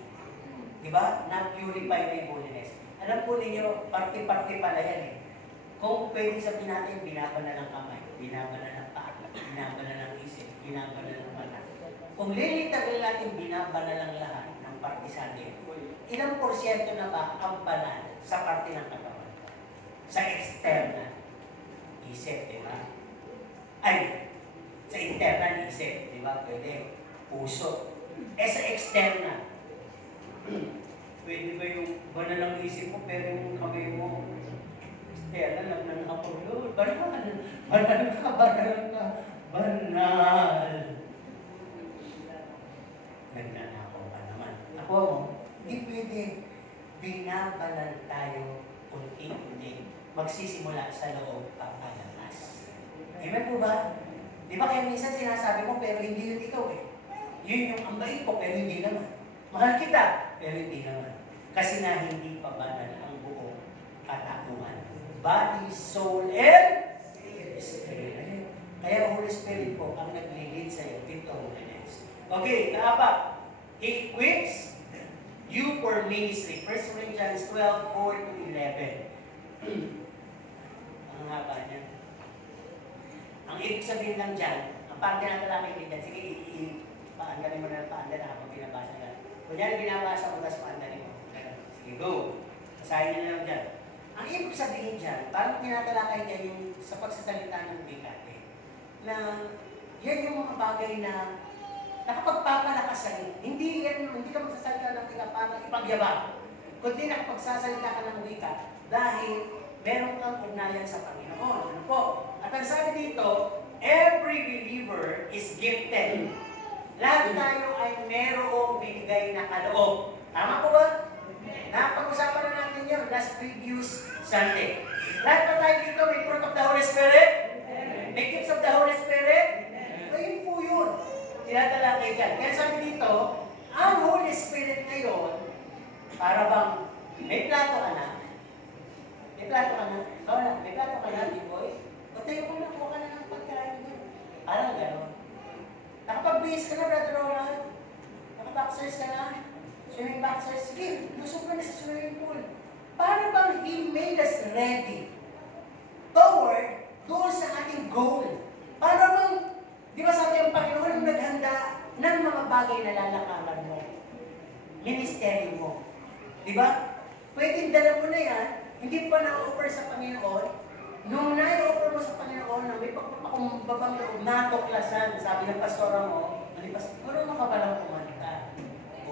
Diba? Na-purify na yung holiness. Alam po ninyo, parte-parte pala yan eh. Kung pwede sabihin natin, binabana ng kamay, binabana ng paa, binabana ng isip, binabana ng mata. Kung lilitagal natin, binabana lang lahat ng parte sa atin, ilang porsyento na ba ang banal sa parte ng katawan? Sa external isip, di ba? Ay, sa internal isip, di ba? Pwede. Puso. Sa external, pwede ba yung banal ng isip mo, pero yung kamay mo, external lang na nakapulod. Banal ka. Nagnanakaw ka naman. Ako mo, hindi pwede. Binabanal tayo unti-unti. Magsisimula sa loob papalabas. Amen po ba? Di ba kaya minsan sinasabi mo, pero hindi yun ikaw eh. Yun yung ambay ko, pero hindi naman. Mahal kita, pero hindi naman. Kasi na hindi pa banal ang buong katauhan. Body, soul, and spirit. Kaya Holy Spirit po ang nag-lead sa'yo into holiness. Okay, kaapat. He equips you for ministry. 1 Corinthians 12:4-11. Ang haba niya. Ang ibig sabihin lang dyan, ang parang tinatalakay din dyan, sige, paandarin mo na ng paandarin habang binabasa ka. Kunyari binabasa mo, tapos paandarin mo. Sige, go. Basahin niyo na lang dyan. Ang ibig sabihin dyan, parang tinatalakay dyan yung sa pagsasalita ng bigate. Na yan yung mga bagay na nakapagpapalakas sa'yo. Hindi ka magsasalita ng wika para ipagyabang. Kundi nakapagsasalita ka ng wika dahil meron kang ugnayan sa Panginoon. Ano po? At ang sabi dito, every believer is gifted. Lahat tayo ay merong binigay na kaloob. Tama po ba? Napag-usapan na natin yun last previous Sunday. Lahat na tayo dito may fruit of the Holy Spirit? May gifts of the Holy Spirit? Ayun po yun. Tinatalakay dyan. Kaya sabi dito, ang Holy Spirit ngayon, para bang may plato ka na? May plato ka na? Ikaw na, may plato ka na, D-boy? O tayo ko na, kuha ka na ng pagkain mo. Parang gano'n. Nakapag-base ka na, Brother Roland? Nakapag-exercise ka na? Swimming boxers? Sige, lusog ka na sa swimming pool. Para bang He made us ready toward doon sa ating goal. Para bang, di ba sabi ang Panginoon naghanda ng mga bagay na lalakaran mo? Ministeryo mo. Di ba? Pwedeng dala mo na yan, hindi pa na-offer sa Panginoon. Nung na-offer mo sa Panginoon na may pagpapakumbabang loob, natuklasan, sabi ng pastora mo, siguro makabalang kumanta.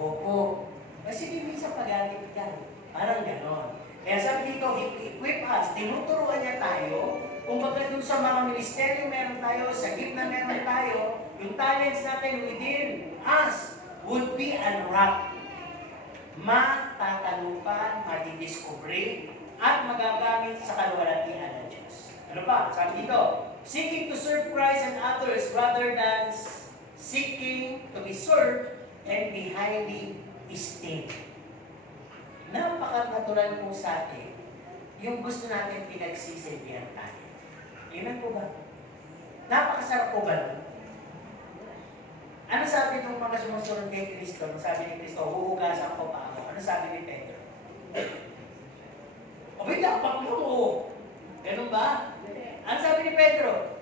Opo. Kasi minsan pag-alit ka. Parang gano'n. Kaya sabi dito, equip us, tinuturuan niya tayo, kung baga dun sa mga ministeryo meron tayo, sa gift na meron tayo, yung talents natin within us, would be unwrapped. Matatalupan, madidiscovery, at magagamit sa kaluwalhatian ng Diyos. Ano pa? Sabi dito, seeking to serve Christ and others rather than seeking to be served and be highly esteemed. Napaka-natural po sa atin yung gusto natin pinagsisilbihan tayo. Amen po ba? Napakasarap po ba nun? Ano sabi ng mga sumusunod kay Kristo? Ano sabi ni Kristo? Huhugasan ko pa ako. Ano sabi ni Pedro? Abay, dapat mo. Ganun ba? Ano sabi ni Pedro?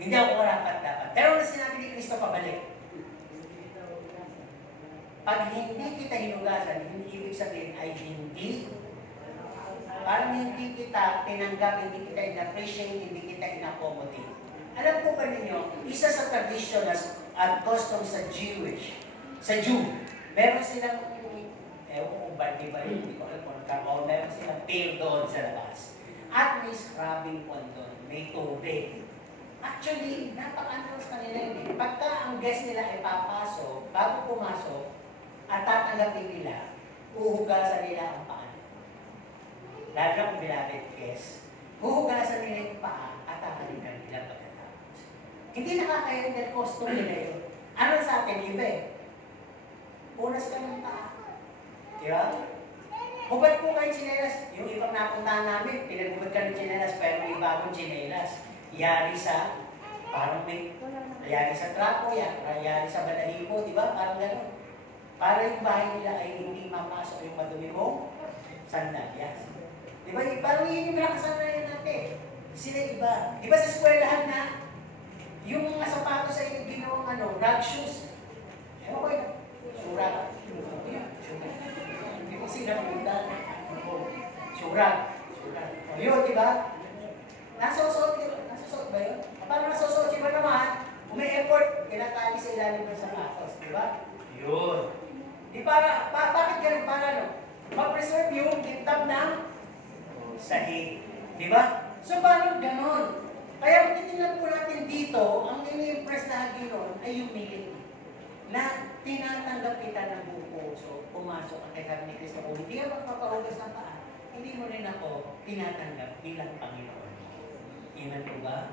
Hindi ako dapat. Pero ano sinabi ni Kristo pabalik? Pag hindi kita hinugasan, hindi ibig sabihin ay hindi. Parang hindi kita tinanggap, hindi kita in-appreciate, hindi kita in-accommodate. Alam po ba ninyo, isa sa tradition at custom sa Jew, meron silang, ewan ko ba, hindi ko alam kung nagkakaw, meron silang pail doon sa labas. At may scrubbing pond doon, may tubig. Actually, napaka-ano sa kanila yun. Pagka ang guest nila ay papasok, bago pumasok, at tatanggapin nila, uhugasan nila ang paa. Lalo na kung bilabit guest, huhugasan nila yung paa at tatalikan nila pagkatapos. Hindi nakakaya dahil costume nila yun. Ano sa atin, iba eh? Punas ka ng paa. Diba? Hubad po kayo chinelas. Yung ibang napuntahan namin, pinaghubad ka ng chinelas, pero may bagong chinelas. Yari sa, parang may, yari sa trapo, yari sa balahibo, di ba? Parang gano'n. Para yung bahay nila ay hindi mapasok yung madumi mo, sandalyas. Di ba? Parang yun yung nakasanayan natin. Sila iba. Di ba sa eskwelahan na, yung mga sapatos sa inyo ginawang rug shoes. Ewan ko yun. Surag. Hindi ko sila punta. Surag. Yun, di ba? Nasusuot ba yun? Paano nasusuot iba naman? Kung may effort, kinatali sa ilalim ng sapatos. Di ba? Yun. Di para, bakit ganun? Para ano? Ma-preserve yung kintab ng sahig. Di ba? So, paano ganun? Kaya kung titignan po natin dito, ang ini-impress na Panginoon ay humility. Na tinatanggap kita ng buong puso, pumasok at kaya ni Kristo, kung hindi ka magpapahugas ng paa, hindi mo rin ako tinatanggap bilang Panginoon. Inan po ba?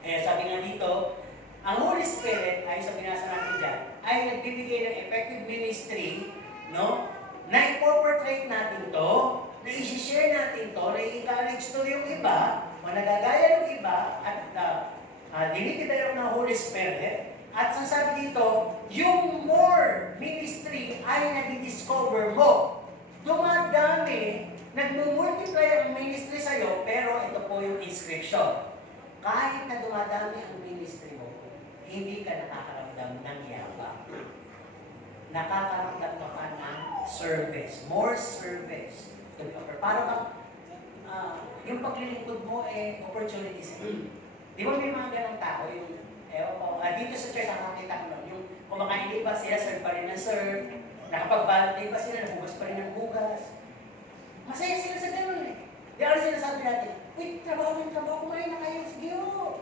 Kaya sabi nga dito, ang Holy Spirit, ay sa binasa natin dyan, ay nagbibigay ng effective ministry, no? Na i-portrait natin to, na i-share natin to, na i-encourage to yung iba, managagaya ng iba, at dinidevelop ng Holy Spirit. At sasabi dito, yung more ministry ay nadi-discover mo. Dumadami, nagmumultiply ang ministry sa'yo, pero ito po yung inscription. Kahit na dumadami ang ministry mo, hindi ka nakakaramdam ng yabang. Nakakaramdam ka ng service, more service. Para bang, yung paglilingkod mo opportunity sa'yo. Di ba may mga ganang tao, yung, dito sa church, ang nakita ko nun, yung kumakain iba sila, serve pa rin ng serve, nakapagbalot na iba sila, nahugas pa rin ng hugas. Masaya sila sa ganun eh. Di ako sinasabi natin, wait, trabaho, kumain na kayo, sige o.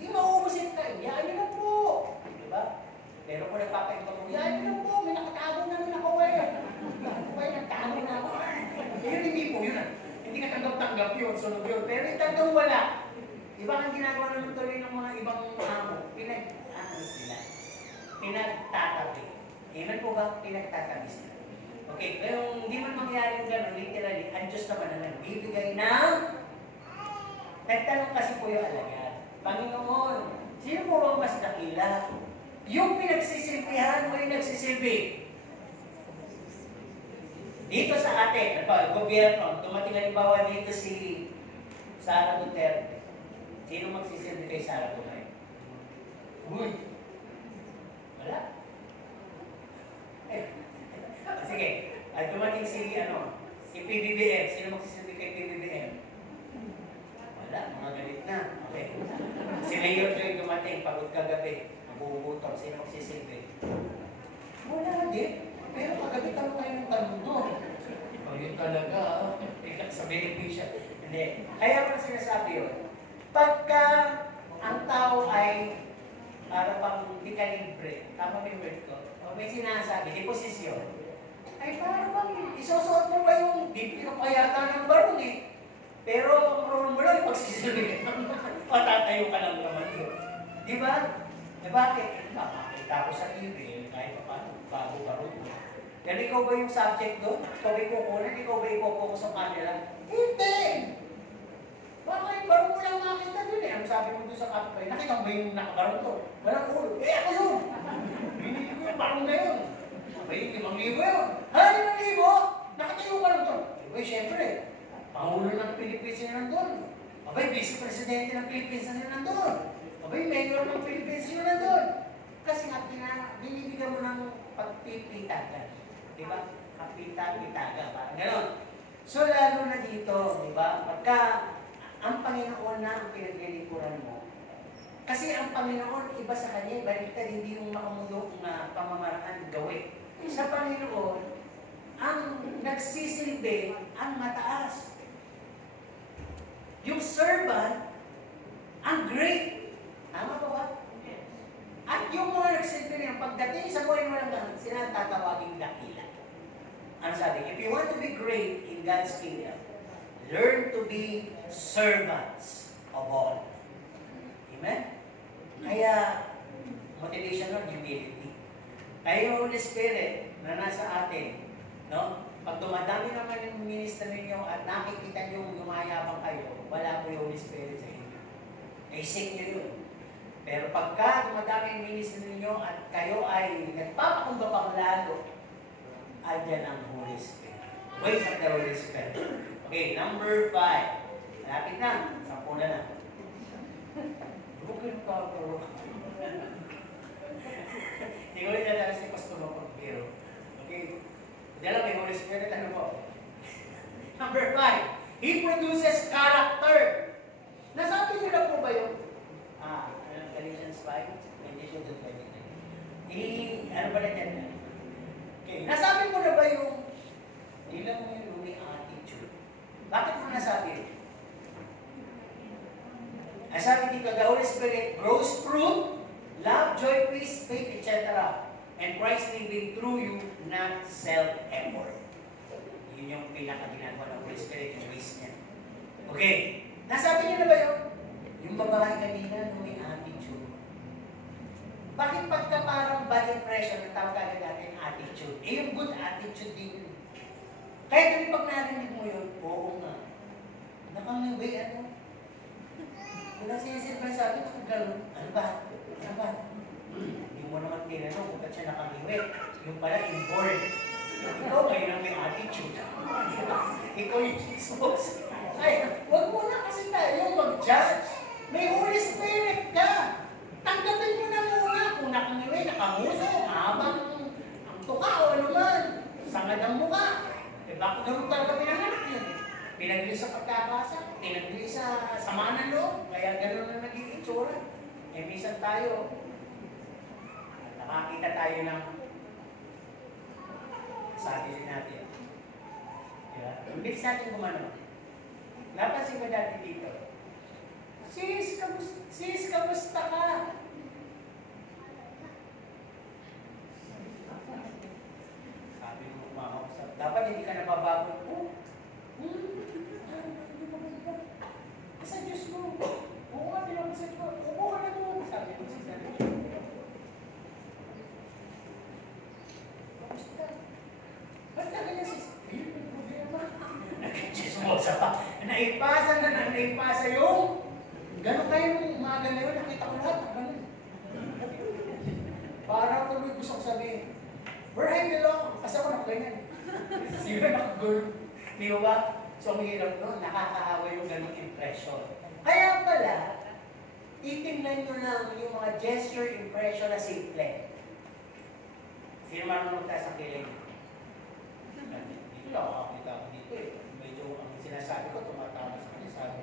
Sige, mauubusin kayo, yaan nyo na po. Diba? Pero kung nagpapain pa mo, yaan nyo na po, may nakatago naman ako eh. May nagtago na ako. Yun hindi po, yun ah. Hindi ka tanggap-tanggap yun, sunod yun. Pero itang wala. Diba ang ginagawa naman tuloy ng mga ibang amo, sila. Pinagtatabi. Amen po ba? Pinagtatabi sila. Okay, pero hindi man mangyari yung gano'n, literally, ang Diyos naman na nagbibigay ng nagtanong kasi po yung alagad. Panginoon, sino po bang mas dakila? Yung pinagsisilbihan mo yung nagsisilbi. Dito sa atin, gobyerno, tumating halimbawa dito si Sara Duterte. Sino magsisilbi kay Sara Duterte? Uy! Wala? Sige, ay dumating si PBBM. Sino magsisilbi kay PBBM? Wala, mga galit na. Okay. Si Mayor Joy dumating, pagod kagabi, nabubuton. Sino magsisilbi? Wala din. Pero kagabi tanong kayo ng tanong doon. Yun talaga, sa beneficial. Hindi. Kaya ko sinasabi yun, pagka ang tao ay para pang di ka libre. Tama ba yung word ko? O may sinasabi, deposisyon. Ay para bang isusuot mo ba yung di pinapayata ng barong eh. Pero ang role mo lang, pagsisilbi ka patatayo ka lang naman yun. Di ba? Eh bakit? Makakita ko sa TV, kahit pa paano, bago barong mo. Pero ikaw ba yung subject doon? Ikaw ba yung kukunan? Ikaw ba yung kukunan sa camera? Hindi! Bakit? Barong mo lang makita doon eh. Ang sabi mo doon sa kapitbahay, nakita mo ba yung nakabarong to? Walang ulo. Eh ako yun! Hindi ko yung barong na yun. Abay, 5,000 yun. Ha? 5,000? Nakatayo ka lang to. Eh, syempre. Pangulo ng Pilipinas na nandun. Abay, vice-presidente ng Pilipinas na nandun. Abay, mayor ng Pilipinas na nandun. Kasi nga, binibigyan mo ng pagpipitagan. Di ba? Kapita-pitaga. Parang gano'n. So, lalo na dito, di ba? Pagka ang Panginoon na ang pinaglilikuran mo, kasi ang Panginoon, iba sa Kanya, baliktad, hindi yung makamundok na pamamaraan gawin. Sa Panginoon, ang nagsisilbi, ang mataas. Yung servant, ang great. Tama ba ba? At yung mga nagsilbi niya, pagdating sa buhay mo lang, sila tatawaging dakila. Ano sabi? If you want to be great in God's kingdom, learn to be servants of all. Amen? Kaya, motivation nun, humility. Kaya yung Holy Spirit na nasa atin, no? Pag dumadami naman yung minister ninyo at nakikita nyo yumayabang kayo, wala po yung Holy Spirit sa inyo. Isip nyo yun. Pero pagka dumadami yung minister ninyo at kayo ay nagpapakumbabang lalo, andyan ang Holy Spirit. Wait for the Holy Spirit. Okay, number 5. Malapit na. 10 na. Bukid pa ako. Hindi ko rin nalala si Pastor Mapagpiro. Okay. Dala may Holy Spirit, ano po? Number 5. He produces character. Nasabi niyo na po ba yun? Galatians 5, 22 to 23. Ano ba na dyan? Okay. Nasabi mo na ba yung ilang mo yung may attitude? Bakit mo nasabi? Ang sabi dito, the Holy Spirit grows fruit, love, joy, peace, faith, etc. And Christ living through you, not self-effort. Yun yung pinaka-ginagawa ng Holy Spirit, yung ways niya. Okay. Nasabi niyo na ba yun? Yung babae kanina, may attitude. Bakit pagka parang bad impression, ang tawag agad natin attitude? Eh, yung good attitude din. Kaya kami pag narinig mo yun, oo nga. Nakangaway, ano? Kung nasisilpan sa akin, ako gano'n. Ano ba? Ano ba? Hindi mo naman tinanong kung ba't siya nakangaway. Yung pala, inborn. Ikaw kayo nang may attitude. Ikaw yung Jesus. Ay, wag mo na kasi tayo mag-judge. May Holy Spirit ka. Tanggapin mo na muna kung nakangaway, nakamuso, mahabang ang tuka o ano man. Sangad ang mukha. Eh bakit ganun talaga pinanganak yun? Pinagli sa pagkakasa, pinagli sa samaan ng loob, kaya ganun na naging itsura. Eh minsan tayo, nakakita tayo ng sabi din natin. Diba? Imbis natin gumano. Napansin ko dati dito. Sis, kamusta ka? Sabi mo kumakausap. Dapat hindi ka nababago. Sa Diyos mo. Oo nga, tinawag sa Diyos mo. Oo ka na doon. Sabi mo si Sarah. Kamusta? Ba't ka ganyan sis? Ayun, may problema. Nagkichismosa pa. Naipasa yung gano'n kayo nung umaga na yun, nakita ko lahat. Gano'n. Parang tuloy gusto ko sabihin, where I belong? Kasi ako nakaganyan. Sino nakagulo? Di ba? So, ang hirap doon, nakakahawa yung gano'ng impression. Kaya pala, titingnan nyo lang yung mga gesture impression na simple. Sino marunong tayo sa kilig? Dito, nakakita ko dito eh. Medyo ang sinasabi ko, tumatama sa kanya, sabi.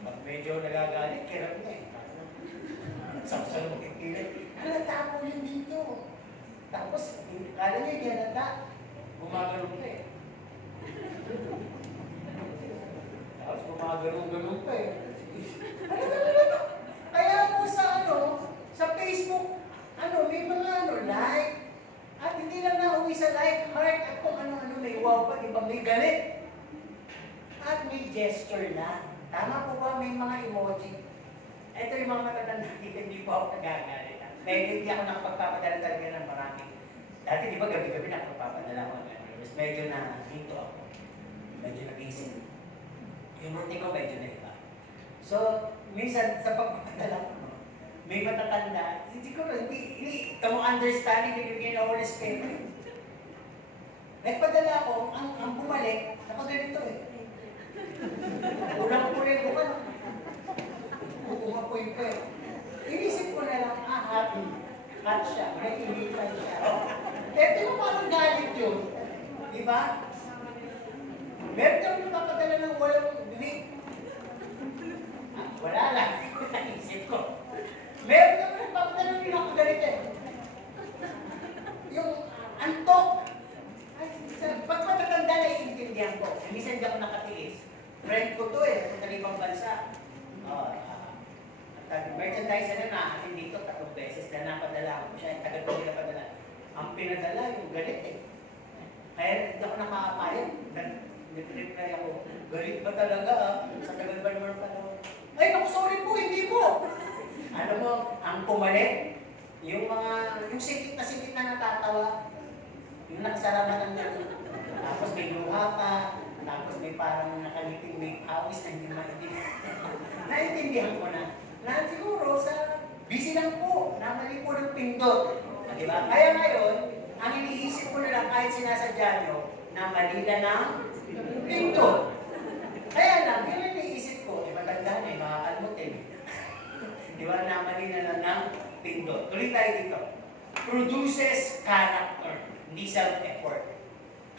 Pag medyo nagagalit, kirap na eh. Saksan mo kikilig. Halata mo yun dito. Tapos, kala niya hindi halata. Gumagalong ka eh. Tapos gumagalong-galong ka eh. Halata. may mga like. At hindi lang nauwi sa like, heart, at kung ano-ano, may wow pa, di ba? May galit. At may gesture na. Tama po ba? May mga emoji. Ito yung mga matatanda dito, hindi po ako nagagalit. Dahil hindi ako nakapagpapadala talaga ng marami. Dati di ba gabi-gabi nakapagpapadala ako ng ganun. Medyo na dito ako. Medyo na-busy. Yung routine ko medyo na iba. So, minsan sa pagpapadala ko, may matatanda, hindi kamo understanding, bibigyan ako respeto. Nagpadala ako, ang bumalik, ako ganito eh. Ulang ko rin ko ka. Kukuha ko yung pera. Inisip ko na lang, hot siya, may inipan siya. Eh, di ba parang galit yun? Di ba? Meron kami nakapadala ng walang bibig. Wala lang. Naisip ko. Meron kami nagpapadala ng nakagalit eh. Yung antok. Pag matatanda na iintindihan ko. Minsan di ako nakatiis. Friend ko to eh, sa ibang bansa. Merchandise na naatin dito 3 beses na napadala ko siya. Tagal ko nila padala. Ang pinadala yung galit eh. Kaya hindi ako nakakapayag. Nag-reply ako. Galit ba talaga sa tagal ba naman pala? Ay, naku, sorry po, hindi po. Ano mo, ang pumalit, yung sikit na natatawa, yung nakasalaman ng tapos may luha pa, tapos may parang nakaliting, may awis na hindi maintindihan. Naintindihan ko na. Na siguro sa busy lang po, namali po ng pindot. Diba? Kaya ngayon, ang iniisip ko na lang kahit sinasadya nyo, na mali na ng pindot. Kaya lang, yun ang iniisip ko, matanda na makakalimutin. Di ba, namali na lang ng pindot. Tuloy tayo dito. Produces character, hindi self-effort.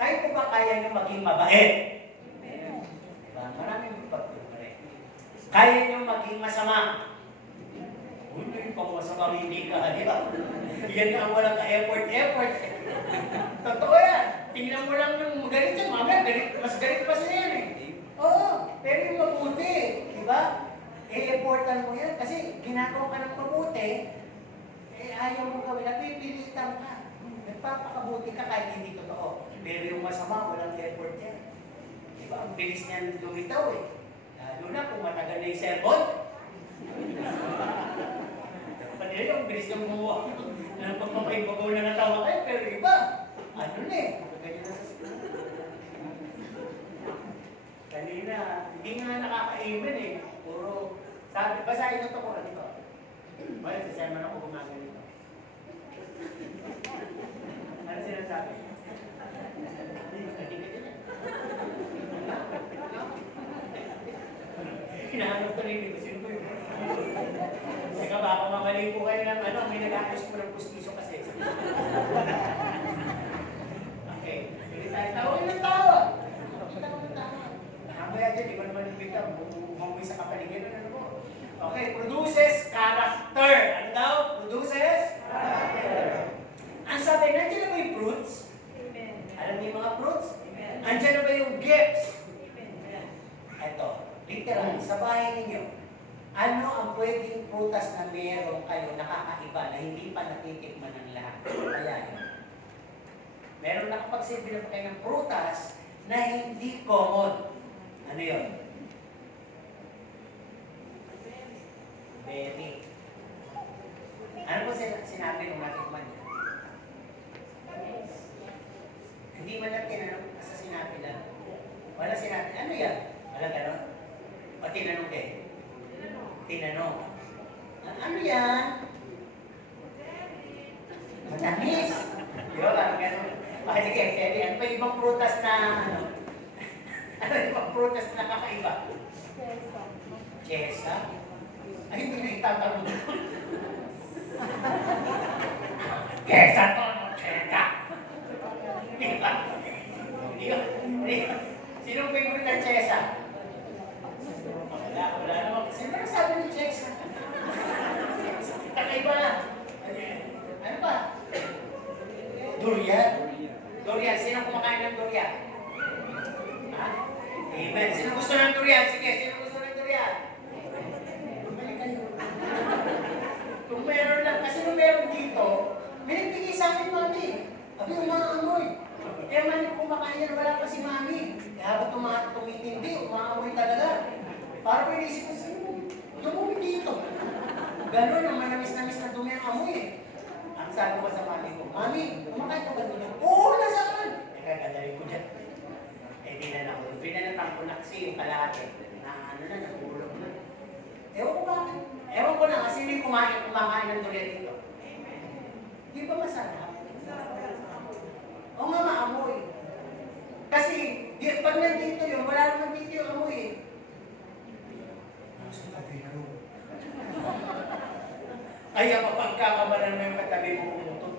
Kahit po ba kaya nyo maging mabait? Diba? Maraming pagpapalay. Kaya nyo maging masama? Hindi pang masama hindi ka, di ba? Yan na ang walang ka-effort. Totoo yan. Tingnan mo lang yung magalit siya, mas galit pa siya yan eh. Oo, pero yung mabuti, di ba? I-effortan mo yan kasi ginagawa ka ng mabuti, ayaw mo gawin, napipilitan ka. Nagpapakabuti ka kahit hindi totoo. Pero yung masama, walang effort yan. Di ba? Ang bilis niyan lumitaw eh. Lalo na kung matagal na yung sermon. Kanila yung bilis niyang gumawa. Nagpapapaibabaw na natawa kayo, pero iba. Ano na eh? Ganyan na sa kanina, hindi nga nakaka-amen eh. Puro, sabi, basahin ito ko dito. Wala, sa sermon ako gumaganito. Ano sinasabi? Hinahanap ko rin dito. Sino ko yun? Teka, baka mamali po kayo ng may nag-ayos po ng pustiso kasi. Okay. Hindi tayo tawag ng tawa. Mamaya dyan, iba naman yung bigla. Umuwi sa kapaligiran. Ano po? Okay. Produces character. Ano daw? Produces character. Ang sabi, nandiyan na ba yung fruits? Alam niyo yung mga fruits? Nandiyan na ba yung gifts? Ito. Literal, sa bahay ninyo, ano ang pwedeng prutas na meron kayo nakakaiba na hindi pa natitikman ng lahat? Kaya yun. Meron nakapagsilbi na pa kayo ng prutas na hindi common. Ano yun? Berry. Ano po sinabi nung natikman niya? Hindi man lang tinanong sa sinabi lang. Wala sinabi. Ano yan? Wala gano'n? O tinanong din? Tinanong. Ano yan? Matamis. Yun, parang gano'n. Sige, Kelly, ano pa ibang prutas na ano ibang prutas na kakaiba? Chesa. Ay, hindi na itatanong. Chesa to, no? Chesa. Sinong favorite ng Chesa? Wala naman. Sino na sabi ng Chesa? Kakaiba na. Ano ba? Durian. Durian. Sino kumakain ng durian? Ha? Amen. Sino gusto ng durian? Sige, sino gusto ng durian? Bumalik kayo. Kung meron lang, kasi kung meron dito, Sabi, umaamoy. Kaya mami kumakain yan, wala pa si mami. Kaya habang tumitindi, umaamoy talaga. Para po inisip ko sa'yo, dumumi dito. Gano'n, ang manamis-namis na dumi ang amoy eh. Ang sabi ko sa mami ko, Mami, kumakain ka ba doon? Oo, nasaan? Kagadaling ko dyan. Di na ako. Pinanatang ko na kasi yung kalate. Na ano na, nagulong na. Ewan ko bakit. Ewan ko na kasi may kumakain ng duli dito. Di ba masarap? O nga maamoy. Kasi, pag nandito yun, wala naman dito yung amoy eh. Nasa tabi na yun. Kaya mapagkakamalan mo yung katabi mo pumutot.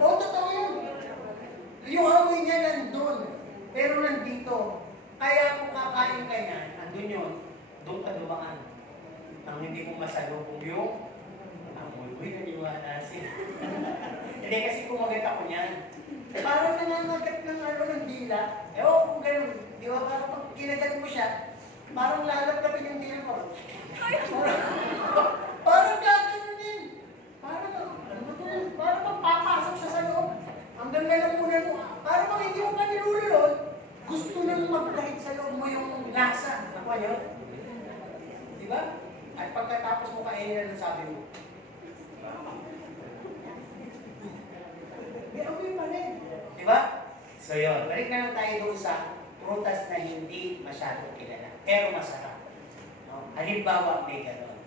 O, totoo yun. Yung amoy niya nandun. Pero nandito. Kaya kung kakain ka niyan, nandun yun, doon ka dumaan. Ang hindi mo masalubong yung amoy, naniwala siya. Hindi kasi kumagat ako niyan. Parang nangangagat ng ng dila. Ewan kung gano'n. Di ba parang pag kinagat mo siya, parang lalapapin yung dila ko. Parang gagawin din. Parang magpapasok siya sa loob. Hanggang nalamunan mo. Parang pag hindi mo pa nilululod, gusto nang magkahit sa loob mo yung lasa. Nakuha niyo? Di ba? At pagkatapos mo kainin na sabi mo, may amoy pa rin. Di ba? So yun, balik na lang tayo doon sa prutas na hindi masyadong kilala. Pero masarap. No? Halimbawa, may gano'n.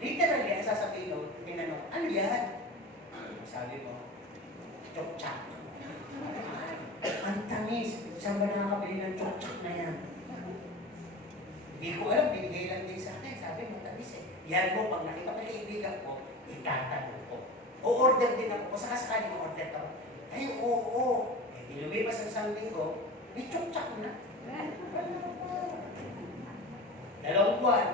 Literally, ang sasabihin doon, tinanong, ano yan? Sabi mo, chok-chak. Ang tamis. Saan ba nakakabili ng chok-chak na yan? Hindi ko alam, binigay lang din sa akin. Sabi mo, tamis eh. Yan mo, pag nakita pa kaibigan ko, itatanong ko. O-order din ako. Kung sakasakali order ka. Ay, oo. Eh, di lumipas ang isang linggo, may chok-chak na. Dalawang buwan,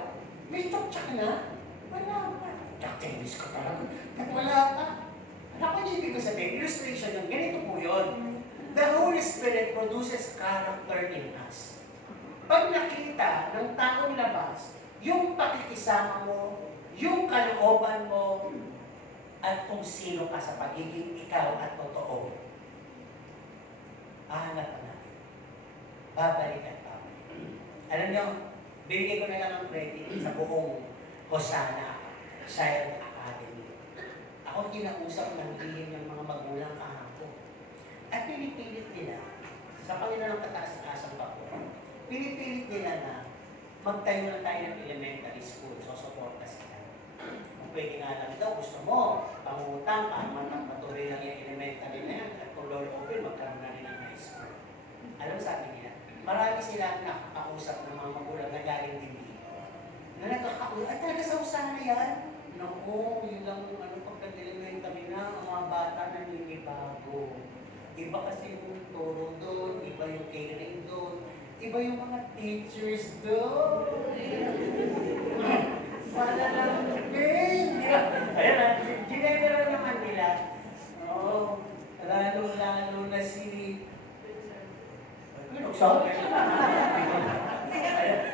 may chok-chak na. Wala pa. Chak-Chinese ka talaga. Wala pa. Ano ko niya ibig sabihin? Illustration yung ganito po yun. The Holy Spirit produces character in us. Pag nakita ng taong labas, yung pakikisama mo, yung kalooban mo, at kung sino ka sa pagiging ikaw at totoo, ahanap ka natin. Babalik at babalik. Alam niyo, bibigay ko na lang ang credit sa buong Hosanna Child Academy. Ako kinausap ng hihim ng mga magulang kahapon. At pinipilit nila, sa Panginoon ng kataas-taasang pagkuhan, pinipilit nila na magtayo na tayo ng elementary school, so suporta sila. Kung pwede nga lang daw, gusto mo, pangutang, matuloy lang yung elementary na yan, at kung Lord open, magkaroon na rin ng high school. Alam sabi nila, marami silang nakakausap ng mga magulang na galing din dito. Na nakakausap, at talaga sa Hosanna yan? Naku, yun lang pagka-elementary na, ang mga bata naninibago. Iba kasi yung turo doon, iba yung catering doon, iba yung mga teachers doon. Wala lang, ayan na, ginagara naman nila. Oo, lalo na si... Ano, sabi?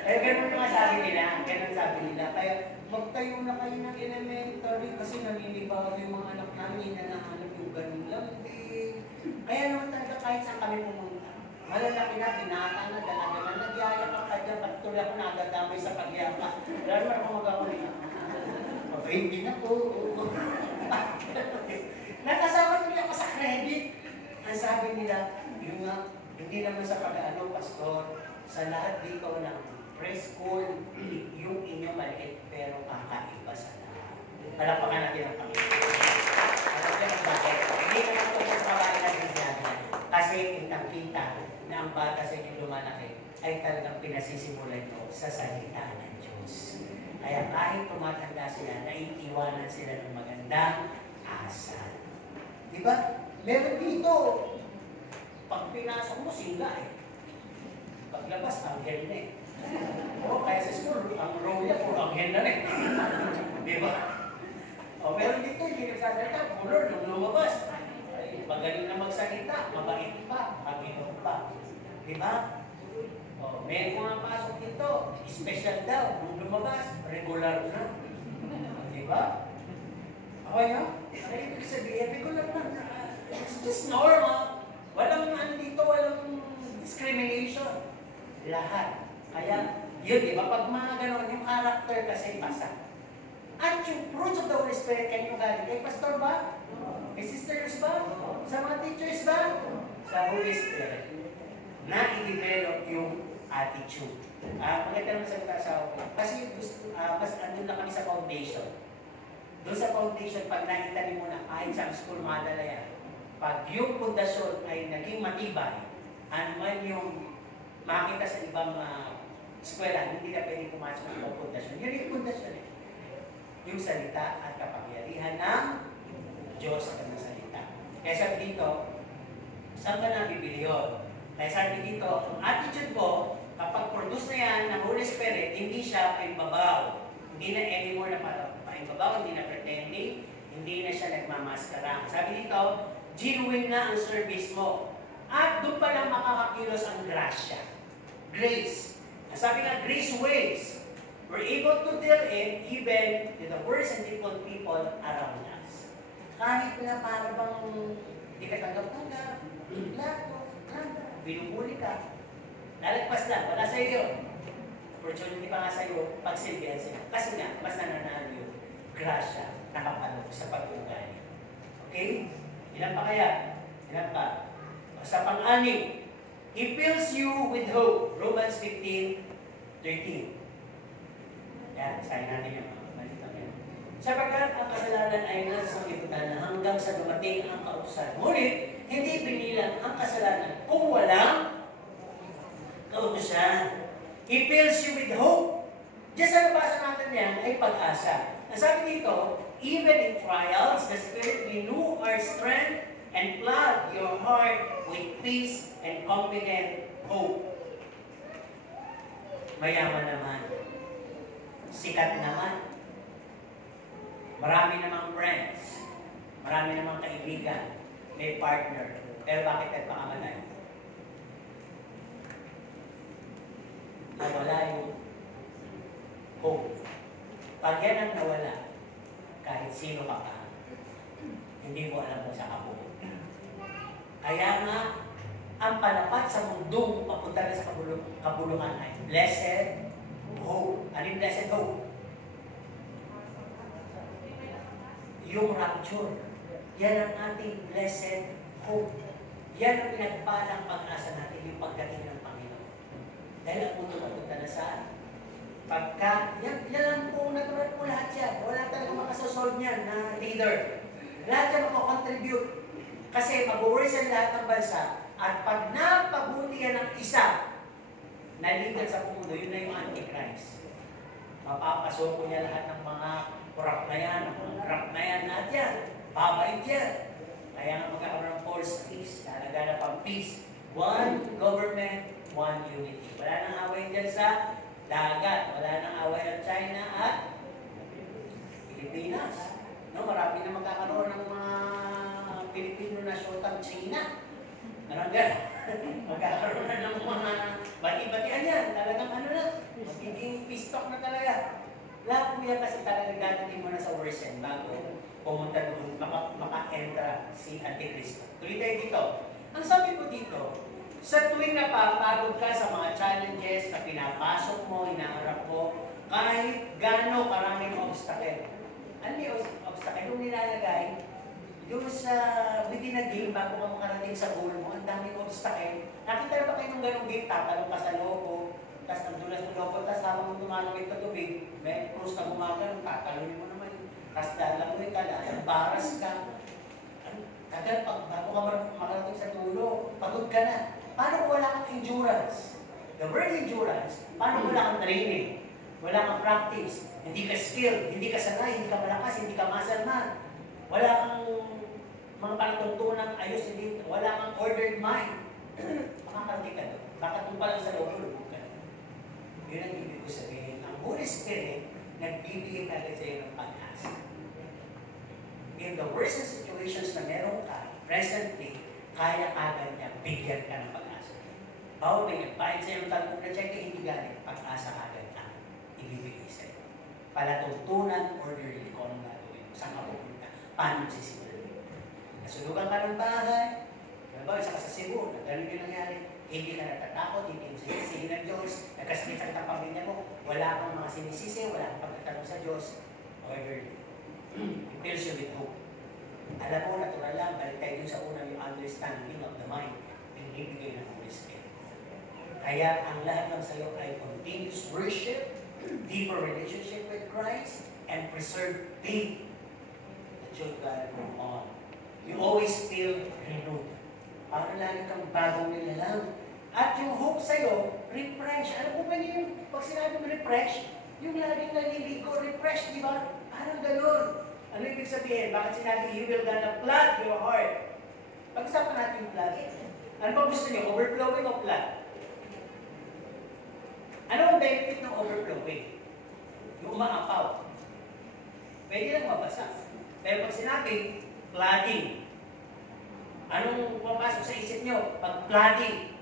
Eh, ganun yung sabi nila, Kaya, magtayo na kayo ng elementary kasi naninibago yung mga anak namin na nahanap yung ganun lang din. Kaya naman talaga kahit saan kami pumunta. Malalaki na, binata na, dalaga na, nagyayakap ka dyan, patuloy ako nagadamay sa pagyaka. Lalo na ako mag-awali na. Hindi na po. Nakasama nila ako sa credit. Ang sabi nila, yun nga, hindi naman sa pag-ano, pastor, sa lahat dito ng preschool, yung inyo maliit, pero kakaiba sa lahat. Palapakan natin ang Panginoon. Alam niyo ang bakit? Hindi naman ito sa kabayan na sinabi. Kasi kitang-kita na ang bata sa inyong lumalaki ay talagang pinasisimulan nyo sa salita ng Diyos. Kaya kahit tumatanda sila, naiiwanan sila ng magandang asal. Diba? Meron dito, pag pinasok mo, sila eh. Paglabas, anghel na eh. O, kaya sa school, ang role niya, puro anghel na rin. Diba? O, meron dito, hindi nagsasalita, puro nung lumabas. Ay, magaling na magsalita, mabait pa, maginom pa. Diba? O, meron mga pasok dito, special daw, nung lumabas, regular na. Diba? Ako nyo? Ano ibig sabihin? Regular na. It's just normal. Walang ano dito, walang discrimination. Lahat. Kaya, yun, di ba? Pag mga ganon, yung character kasi pasa. At yung fruits of the Holy Spirit, kanyo galing? Kay pastor ba? Kay sisters ba? Sa mga teachers ba? Sa Holy Spirit. Na i-develop yung attitude. Maganda naman sa asawa ko. Kasi mas andun na kami sa foundation. Doon sa foundation, pag nakita mo na kahit sa school madala yan, pag yung pundasyon ay naging matibay, ano man yung makita sa ibang eskwela, hindi na pwede pumasok ng ibang pundasyon. Yun yung pundasyon eh. Yung salita at kapangyarihan ng Diyos at ng salita. Kaya sabi dito, saan ba nabibili yun? Kaya sabi dito, ang attitude ko, kapag produce na yan ng Holy Spirit, hindi siya paimbabaw. Hindi na anymore na paimbabaw, hindi na pretending, hindi na siya nagmamaskara. Sabi dito, genuine na ang service mo. At doon pa lang makakakilos ang grasya. Grace. Sabi nga, grace ways. We're able to deal in even to the worst and difficult people around us. Kahit na para bang hindi ka tanggap-tanggap, binubuli ka, lalagpas lang, wala sa iyo. Opportunity pa nga sa iyo, pagsilbihan sila. Kasi nga, mas nananalo yung grasya nakapalog sa pag-ugali. Okay? Ilan pa kaya? Ilan pa? Sa pang-anim, He fills you with hope. Romans 15:13. Yan, sayin natin yan. Sapagkat ang kasalanan ay nasa sanglibutan na hanggang sa dumating ang kautusan. Ngunit, hindi pinilang ang kasalanan kung walang kautusan. He fills you with hope. Diyan sa nabasa natin yan ay pag-asa. Ang sabi dito, even in trials, the Spirit renew our strength and flood your heart with peace and confident hope. Mayaman naman. Sikat naman. Marami namang friends. Marami namang kaibigan. May partner. Pero bakit nagpakamalay? Nawala yung hope. Pag yan ang nawala, kahit sino ka pa, hindi mo alam kung saan ka pupunta. Kaya nga, ang panapat sa mundong papunta na sa kabuluhan ay blessed hope. Ano yung blessed hope? Yung rapture. Yan ang ating blessed hope. Yan ang pinagpalang pag-asa natin, yung pagdating ng Panginoon. Dahil ang mundo papunta na saan? Pagka, yan lang po, natural po lahat yan. Wala talagang makasosolve niyan na leader. Lahat yan makakontribute. Kasi mag-worsen lahat ng bansa. At pag napabuti yan ng isa na leader sa mundo, yun na yung Antichrist. Mapapasoko niya lahat ng mga corrupt na yan, ng mga corrupt na yan, lahat yan. Babait yan. Kaya nga magkakaroon ng false peace. Talaga na pang peace. One government, one unity. Wala nang away dyan sa dagat. Wala nang away ng China at Pilipinas. No, marami na magkakaroon ng mga Pilipino na syotang China. Anong gano'n? Magkakaroon na ng mga bati-batian yan. Talagang ano na, magiging peace talk na talaga. Lahat po yan kasi talaga dadating mo na sa worsen bago pumunta doon, maka-entra si Antikristo. Tuloy tayo dito. Ang sabi ko dito, sa tuwing napapagod ka sa mga challenges na pinapasok mo, inaharap mo, kahit gaano karaming obstacle. Ano yung obstacle? Yung nilalagay, yung sa within a game, bago ka makarating sa goal mo, ang daming obstacle. Nakita na ba kayo ng ganong game? Tatalong ka sa logo, tapos nagdulas mo logo, tapos habang tumalawit ka tubig, may cruise na gumagano, tatalongin mo naman. Tapos dalangoy ka lang, baras ka. Tagal, bago ka makarating sa dulo, pagod ka na. Paano kung wala kang endurance? The word endurance, paano wala kang training? Wala kang practice, hindi ka skilled, hindi ka sanay, hindi ka malakas, hindi ka masalman. Wala kang mga panatuntunan ayos, hindi, wala kang ordered mind. Makakarating ka doon. Baka doon pa lang sa loob ka. Yun ang ibig ko sabihin. Ang Holy Spirit, nagbibigay agad sa iyo ng pag-asa. In the worst situations na meron ka, presently, kaya agad niya, bigyan ka ng pag-asa. Bawal may nagpahit sa iyo ng talpong na check, hindi galing, pag-asa agad na ibibigay sa iyo. Palatuntunan, orderly, kung anong gagawin mo, saan ka pupunta, paano sisimulan mo. Nasunugan ka ng bahay, ba, isa ka sa Cebu, na ganun yung nangyari, hindi ka natatakot, hindi mo sinisisi ng Diyos, nagkasakit sa kitang pamilya mo, wala kang mga sinisisi, wala kang pagtatanong sa Diyos. However, it fills you with hope. Alam mo, natural lang, balik tayo dun sa unang yung understanding of the mind, pinibigay ng Holy Spirit. Kaya ang lahat ng sayo ay continuous worship, deeper relationship with Christ, and preserve faith that you'll go on. You always feel renewed. Parang lagi kang bagong nilalang. At yung hope sa'yo, refresh. Alam mo ba niyo yung pag sinabing refresh? Yung laging naliligo, refresh, di ba? Parang ganun. Ano ibig sabihin? Bakit sinabi, you will gonna flood your heart? Pag-usapan natin yung flood. Ano ba gusto niyo? Overflowing o flood? Ano ang benefit ng overflowing? Yung umaapaw. Pwede lang mabasa. Pero pag sinabi, flooding, anong papasok sa isip nyo? Pag flooding.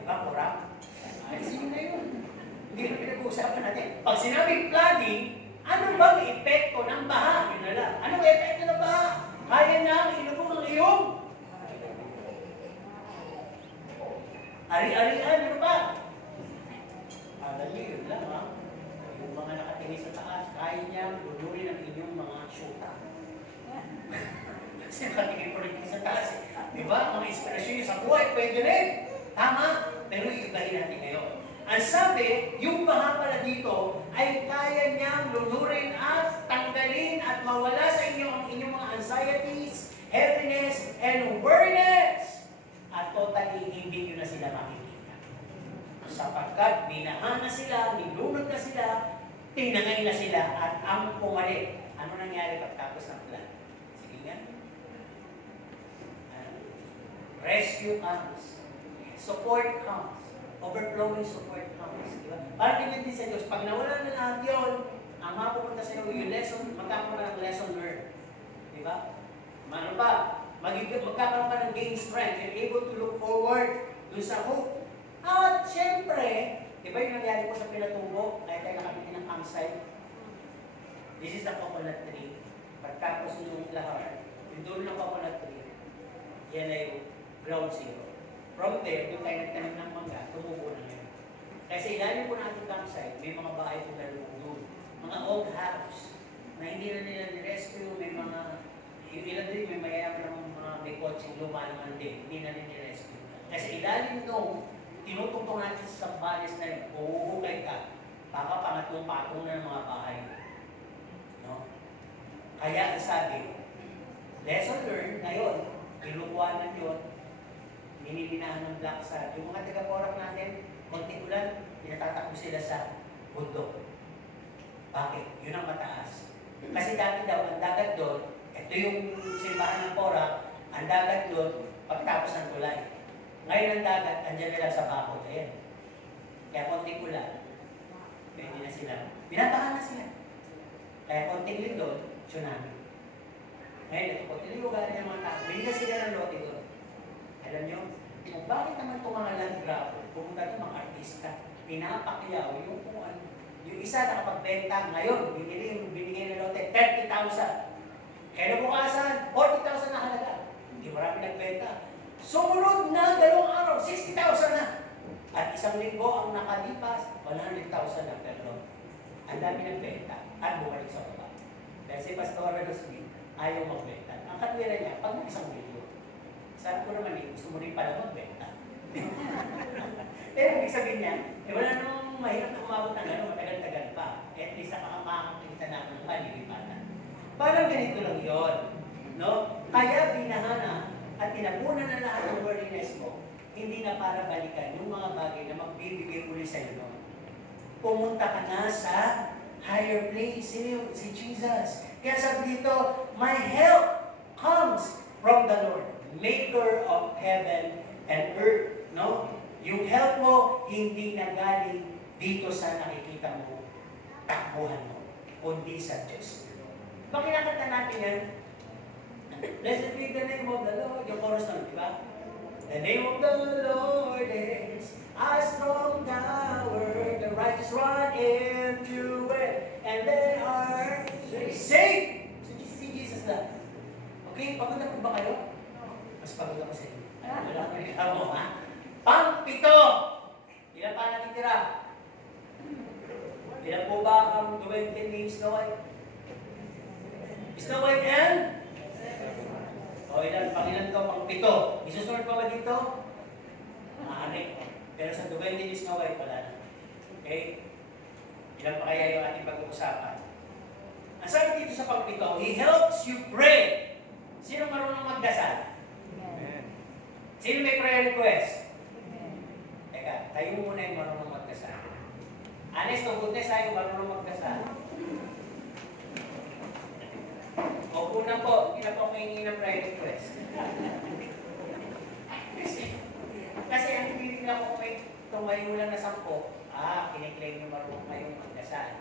Diba, kurap? Ayusin na yun. Hindi na pinag-uusapan natin. Pag sinabing flooding, ano bang epekto ng baha? Yun na lang. Anong epekto ng baha? Kaya na ilubog ang iyong ari-arian, ano ba? Alam nyo, yun lang ha. Yung mga nakatingin sa taas, kaya niya lunurin ang inyong mga syuta. Kasi nakatingin po rin sa taas eh. Diba? Mga inspirasyon nyo sa buhay, pwede rin. Tama? Pero iibahin natin ngayon. Ang sabi, yung baha pala dito ay kaya niyang lunurin at tanggalin at mawala sa inyo ang inyong mga anxieties, heaviness, and worriness. At totally hindi nyo na sila makikita. Sapagkat binahan na sila, nilunod na sila, tinangay na sila, at ang pumalit. Ano nangyari pagtapos ng plan? Sige nga. Rescue comes. Support comes. Overflowing support comes. Diba? Parang tingin din sa Diyos, pag nawala na lahat yun, ang mapupunta sa iyo, yung lesson, magkakaroon ka ng lesson learned. Diba? Ano ba? Magkakaroon ka ng gain strength. You're able to look forward dun sa hope. At syempre, diba yung nangyari po sa Pinatubo, kaya tayo nakamitin ng campsite? This is the coconut tree. Pagkapos yung lahar, yung doon ng coconut tree, yan ay ground zero. From there, doon tayo nagtanim ng mangga, tumubo na ngayon. Kasi ilalim po natin campsite, may mga bahay po na doon. Mga old house, na hindi na nila ni-rescue, may mga, yung ilan din, may mayayaman ng mga may kotseng luma naman din, hindi na ni-rescue. Kasi ilalim nung, tinutungtong natin sa balis na yun, uuhukay ka, baka pangatlong patong na ng mga bahay. No? Kaya sabi, lesson learned, ngayon, kinukuhanan yun, ninilinahan ng black sand. Yung mga taga-porak natin, konting ulan, pinatatakbo sila sa bundok. Bakit? Yun ang mataas. Kasi dati daw, ang dagat doon, ito yung simbahan ng porak, ang dagat doon, pagtapos ng tulay. Ngayon ang dagat, andyan nila sa bakod. Ayan. Kaya konting ulan, pwede na sila. Binabahan na sila. Kaya konting lindol, tsunami. Ngayon, ito po, tinilugan ng mga tao. Binigyan sila ng lote doon. Alam nyo, kung bakit naman itong mga land grab, pumunta itong mga artista, pinapakyaw yung kung ano. Yung isa nakapagbenta ngayon, binigay ng lote, 30,000. Kaya bukasan, 40,000 na halaga. Hindi marami nagbenta. Sumunod na 2 araw, 60,000 na. At isang linggo ang nakalipas, 100,000 na. Pero ang dami nagbenta at bumalik sa baba. Kasi Pastor Smith, ayaw magbenta. Ang katwira niya, pag may isang milyon, sabi ko naman gusto mo rin pala magbenta. Pero ibig sabihin niya, wala namang mahirap na umabot ng gano'n, matagal-tagal pa. At least makakakita namin ng malilipatan. Parang ganito lang yun. No? Kaya binahana at tinapunan na lahat ng worldliness mo, hindi na para balikan yung mga bagay na magbibigay uli sa iyo. Pumunta ka na sa higher place, si Jesus. Kaya sabi dito, my help comes from the Lord, maker of heaven and earth. No? Yung help mo, hindi na galing dito sa nakikita mo, takbuhan mo, kundi sa Diyos. Bakit nakanta natin yan? Blessed be the name of the Lord. Yung chorus naman, di ba? The name of the Lord is a strong tower. The righteous run into it, and they are safe. So, si Jesus lang. Okay, pagpunta ba kayo? Mas pagod ako sa inyo. Wala ko rin ako, ha? Pang-7. Ilan pa natitira? Ilan po ba ang 20 ni Snow White? Snow White and? O ilan? Pang-ilan to? Pang-7. Isusunod pa ba dito? Maaari. Pero sa 20 ni Snow White, wala na. Okay? Ilan pa kaya yung ating pag-uusapan? Ang sabi dito sa pang-7, He helps you pray. Sino marunong magdasal? Sino may prayer request? Teka, tayo muna yung marunong magdasal. Honest to goodness, tayo marunong magdasal. Opo na po, hindi na po kayo ng prayer request. Kasi ang hindi na po may tumayo lang na 10, kiniklaim nyo marunong kayong magdasal.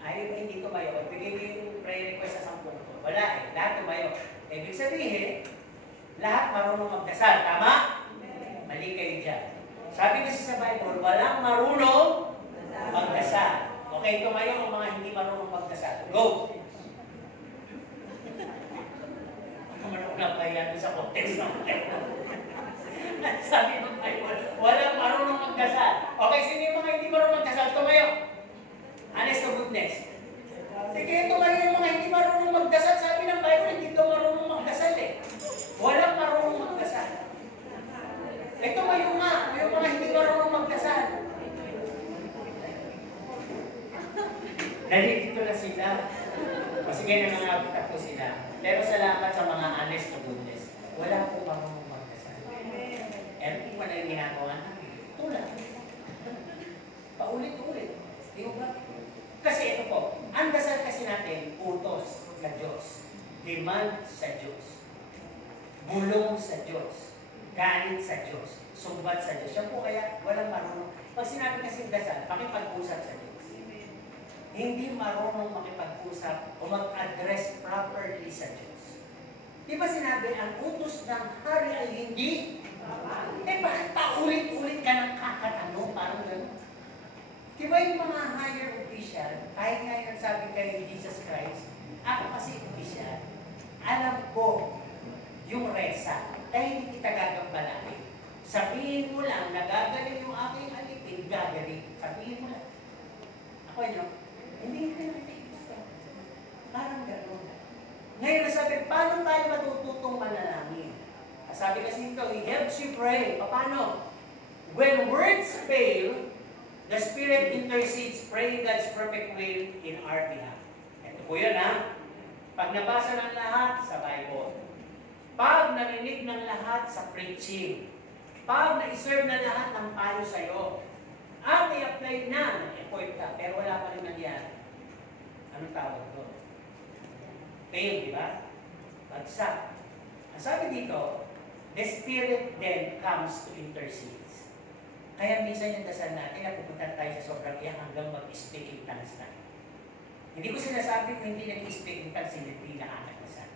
Ayaw hindi tumayo, bigay nyo yung prayer request sa 10 ko. Wala eh, lahat tumayo. Ibig sabihin, lahat marunong magdasal. Tama? Mali kayo dyan. Sabi kasi sa Bible, walang marunong magdasal. Okay, tumayo ang mga hindi marunong magdasal. Go! Marunong lang kaya sa context ng sabi ng Bible, walang marunong magdasal. Okay, sino yung mga hindi marunong magdasal? Tumayo. Honest to goodness. Sige, tumayo yung mga hindi marunong magdasal. Sabi ng Bible, hindi ito marunong magdasal eh. Walang marunong magdasal. Eh, tumayo nga. Yung mga hindi marunong magdasal. Nalilito na sila. O sige, nangangabitak po sila. Pero salamat sa mga honest to goodness. Wala po marunong magdasal. Eh, kung wala yung ginagawa namin, tulad. Paulit-ulit. Di ba? Kasi ito po, ang dasal kasi natin, utos sa Diyos, demand sa Diyos, bulong sa Diyos, galit sa Diyos, sumbat sa Diyos. Yan po kaya walang marunong. Pag sinabi kasing dasal, makipag-usap sa Diyos. Hindi marunong makipag-usap o mag-address properly sa Diyos. Di ba sinabi, ang utos ng hari ay hindi? Eh bakit paulit-ulit ka ng kakatanong? Parang gano'n. Di ba yung mga higher official, kahit nga yung nagsabi kay Jesus Christ, ako kasi official, alam ko yung resa, kaya hindi kita gagambalain. Sabihin mo lang, nagagaling yung aking alipin, gagaling. Sabihin mo lang. Ako nyo, hindi ka nakikita. Parang gano'n. Ngayon nasabi, paano tayo matututong manalangin? Sabi kasi ito, He helps you pray. Paano? When words fail, the Spirit intercedes, praying God's perfect will in our behalf. Ito po yun, ha? Pag nabasa ng lahat sa Bible, pag narinig ng lahat sa preaching, pag na-serve na lahat ng payo sa'yo, at i-apply na, effort ka, pero wala pa rin nangyari. Anong tawag to? Fail, di ba? Bagsak. Ang sabi dito, the Spirit then comes to intercede. Kaya minsan yung dasal natin, napupunta tayo sa sobrang iyak hanggang mag-speak in tongues na. Hindi ko sinasabi kung hindi nag-speak in tongues, hindi nakakadasal.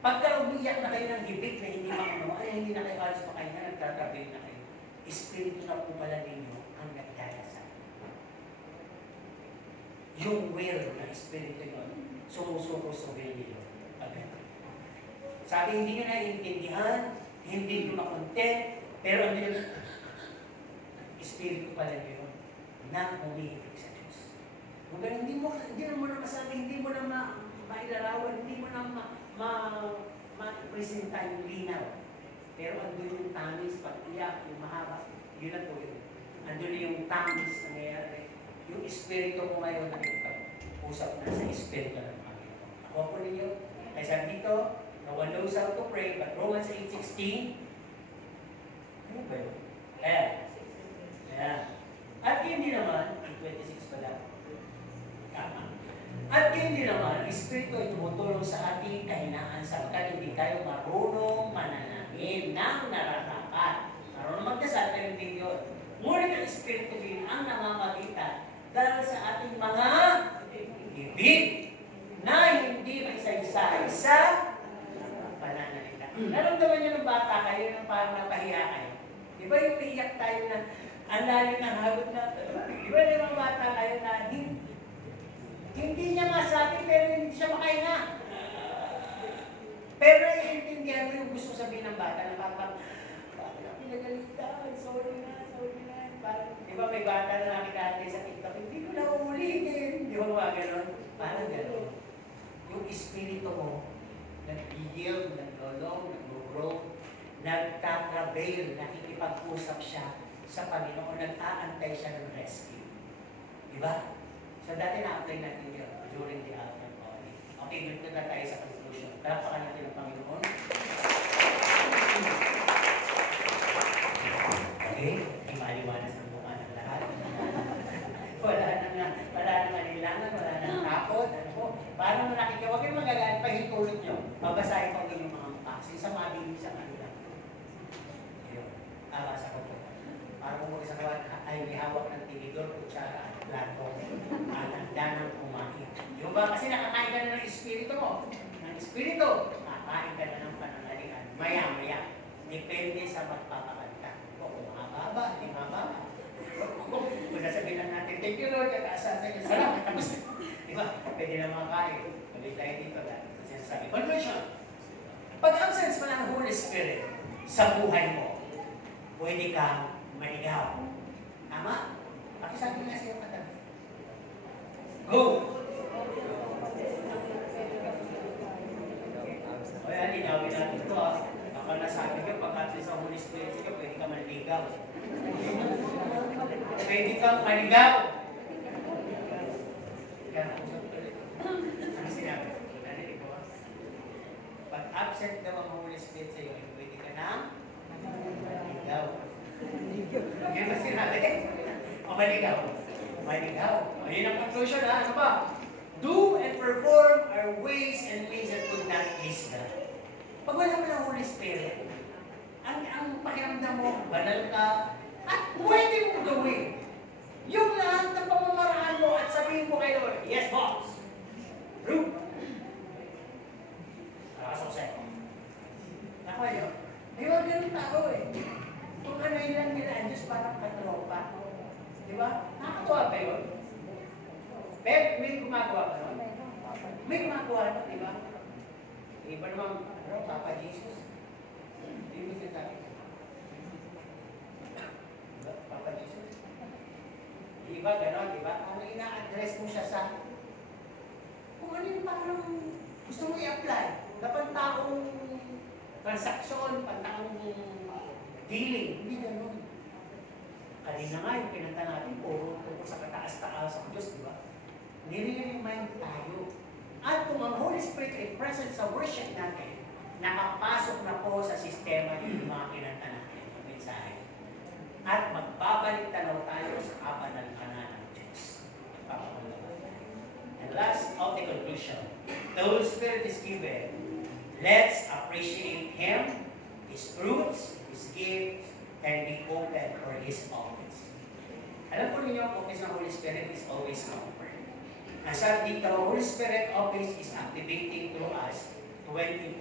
Pagka umiyak na kayo ng hibig na hindi makanuwa, ay hindi na kayo alas pa kayo na, nagtatabi na kayo. Espiritu na po pala ninyo ang nagdadasal. Yung will ng Espiritu yun, sumusuko sa will nyo. Sabi, hindi nyo naiintindihan, hindi nyo makontent, pero ano yun, Espiritu pala yun na umihibig sa Diyos. Kung hindi mo na masabi, hindi mo na mailarawan, hindi mo na ma-presenta yung linaw. Pero andun yung tamis, pag-iyak, yung mahaba, yun na po yun. Andun yung tamis na nangyayari. Yung Espiritu ko ngayon nakikipag-usap na sa Espiritu ng Panginoon. Ako po ninyo, ay sabi dito, no one knows how to pray, but Romans 8:16, ano ba yun? At hindi naman, 26 pala, tama. At hindi naman, Espiritu ay tumutulong sa ating kahinaan sapagkat hindi tayo marunong manalangin ng nararapat. Marunong magdasal, pero hindi yun. Ngunit ang Espiritu din ang namamagitan dahil sa ating mga ibig na hindi maisa-isa sa pananalita. Naramdaman niyo ng bata kayo ng parang napahiya kayo. Di ba yung iiyak tayo na ang lalim ng hagot na, di ba yung mga bata kayo na hindi niya masabi pero hindi siya makahinga. Pero naiintindihan mo yung gusto sabihin ng bata na parang, bakit ako pinagalitan? Sorry na. Parang, di ba may bata na nakita natin sa TikTok, hindi ko na uulitin. Di ba mga ganon? Parang ganon. Yung espiritu mo, nag-yield, nag-lolong, nag-grow, nagtatrabail, nakikipag-usap siya sa Panginoon, nag-aantay siya ng rescue. Di ba? So dati na-apply natin yun during the altar calling. Okay, dito na tayo sa conclusion. Talapakan natin ang Panginoon. Okay, hindi maliwanas ang mukha ng lahat. wala nang anilangan, wala nang takot. Ano po? Parang nakikita, huwag kayong magagalit, pahintulot nyo. Babasahin ko yung mga paksi sa mabilis sa kanila. Ayun, basa ko po. Parang kung isa kawan, ay may hawak ng tinidor, kutsara, at plato, at handa ng kumain. Yung ba? Kasi nakakain ka na ng espiritu mo. Ng espiritu, nakakain ka na ng panangalian. Maya-maya, depende sa magpapakanta. Kung mahaba, hindi mahaba. Kung nasabihin lang natin, thank you Lord, kakaasasa niya, salamat, tapos na. Di ba? Pwede na makakain. Tuloy tayo dito dahil sinasabi. Conclusion. Pag-absence mo ng Holy Spirit sa buhay mo, pwede kang maligaw. Tama? Pakisabi nga sa'yo katabi. Go! O yan, linawin natin ito ah. Baka nasabi ka, pag-absence sa Holy Spirit sa'yo, pwede ka maligaw. Pwede kang maligaw. Ano sinabi? Narinig ko ah. Pag-absent daw ang Holy Spirit sa'yo, pwede ka na maligaw. Yan ba sinabi? O maligaw? Maligaw. Ayun ang conclusion ha. Ano ba? Do and perform our ways and means that would not please God. Pag wala mo ng Holy Spirit, ang pakiramdam mo, banal ka, at pwede mong gawin yung lahat ng pamamaraan mo at sabihin mo kay Lord, yes boss! True! Nakasukse. Ako yun. May mga ganun tao eh. Kung ano yun lang nila, ang Diyos parang katropa. Di ba? Nakakatuwa ba yun? Pero may gumagawa ka nun? May gumagawa ka, di ba? Iba naman, Papa Jesus. Hindi mo sinasabi. Papa Jesus. Iba, gano'n, di ba? Ano ina-address mo siya sa kung ano yung parang gusto mo i-apply na pantaong transaksyon, pantaong dealing. Hindi gano'n. Kanina nga yung pinanta natin, puro sa kataas-taas ang Diyos, di ba? Nire-remind tayo. At kung ang Holy Spirit ay present sa worship natin, nakapasok na po sa sistema yung mga kinanta natin, ang mensahe. At magbabalik tanaw tayo sa kapanalpanan ng Diyos. And last of the conclusion, the Holy Spirit is given. Let's appreciate Him, His fruits, His gifts, and be open for His office. Alam po ninyo, office ng Holy Spirit is always comfort. Ang sabi dito, Holy Spirit office is activating through us 24/7.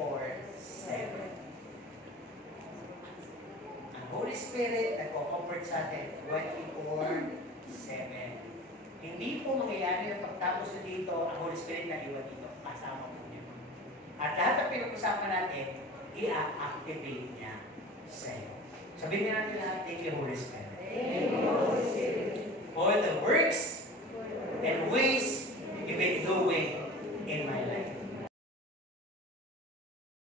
Holy Spirit nagko-comfort sa atin 24/7. Hindi po mangyayari na pagtapos na dito, ang Holy Spirit na iwan dito. Kasama po niya. At lahat ng pinag-usapan natin, i-activate niya sa iyo. Sabihin natin lahat, thank you, Holy Spirit. Thank you, Holy Spirit.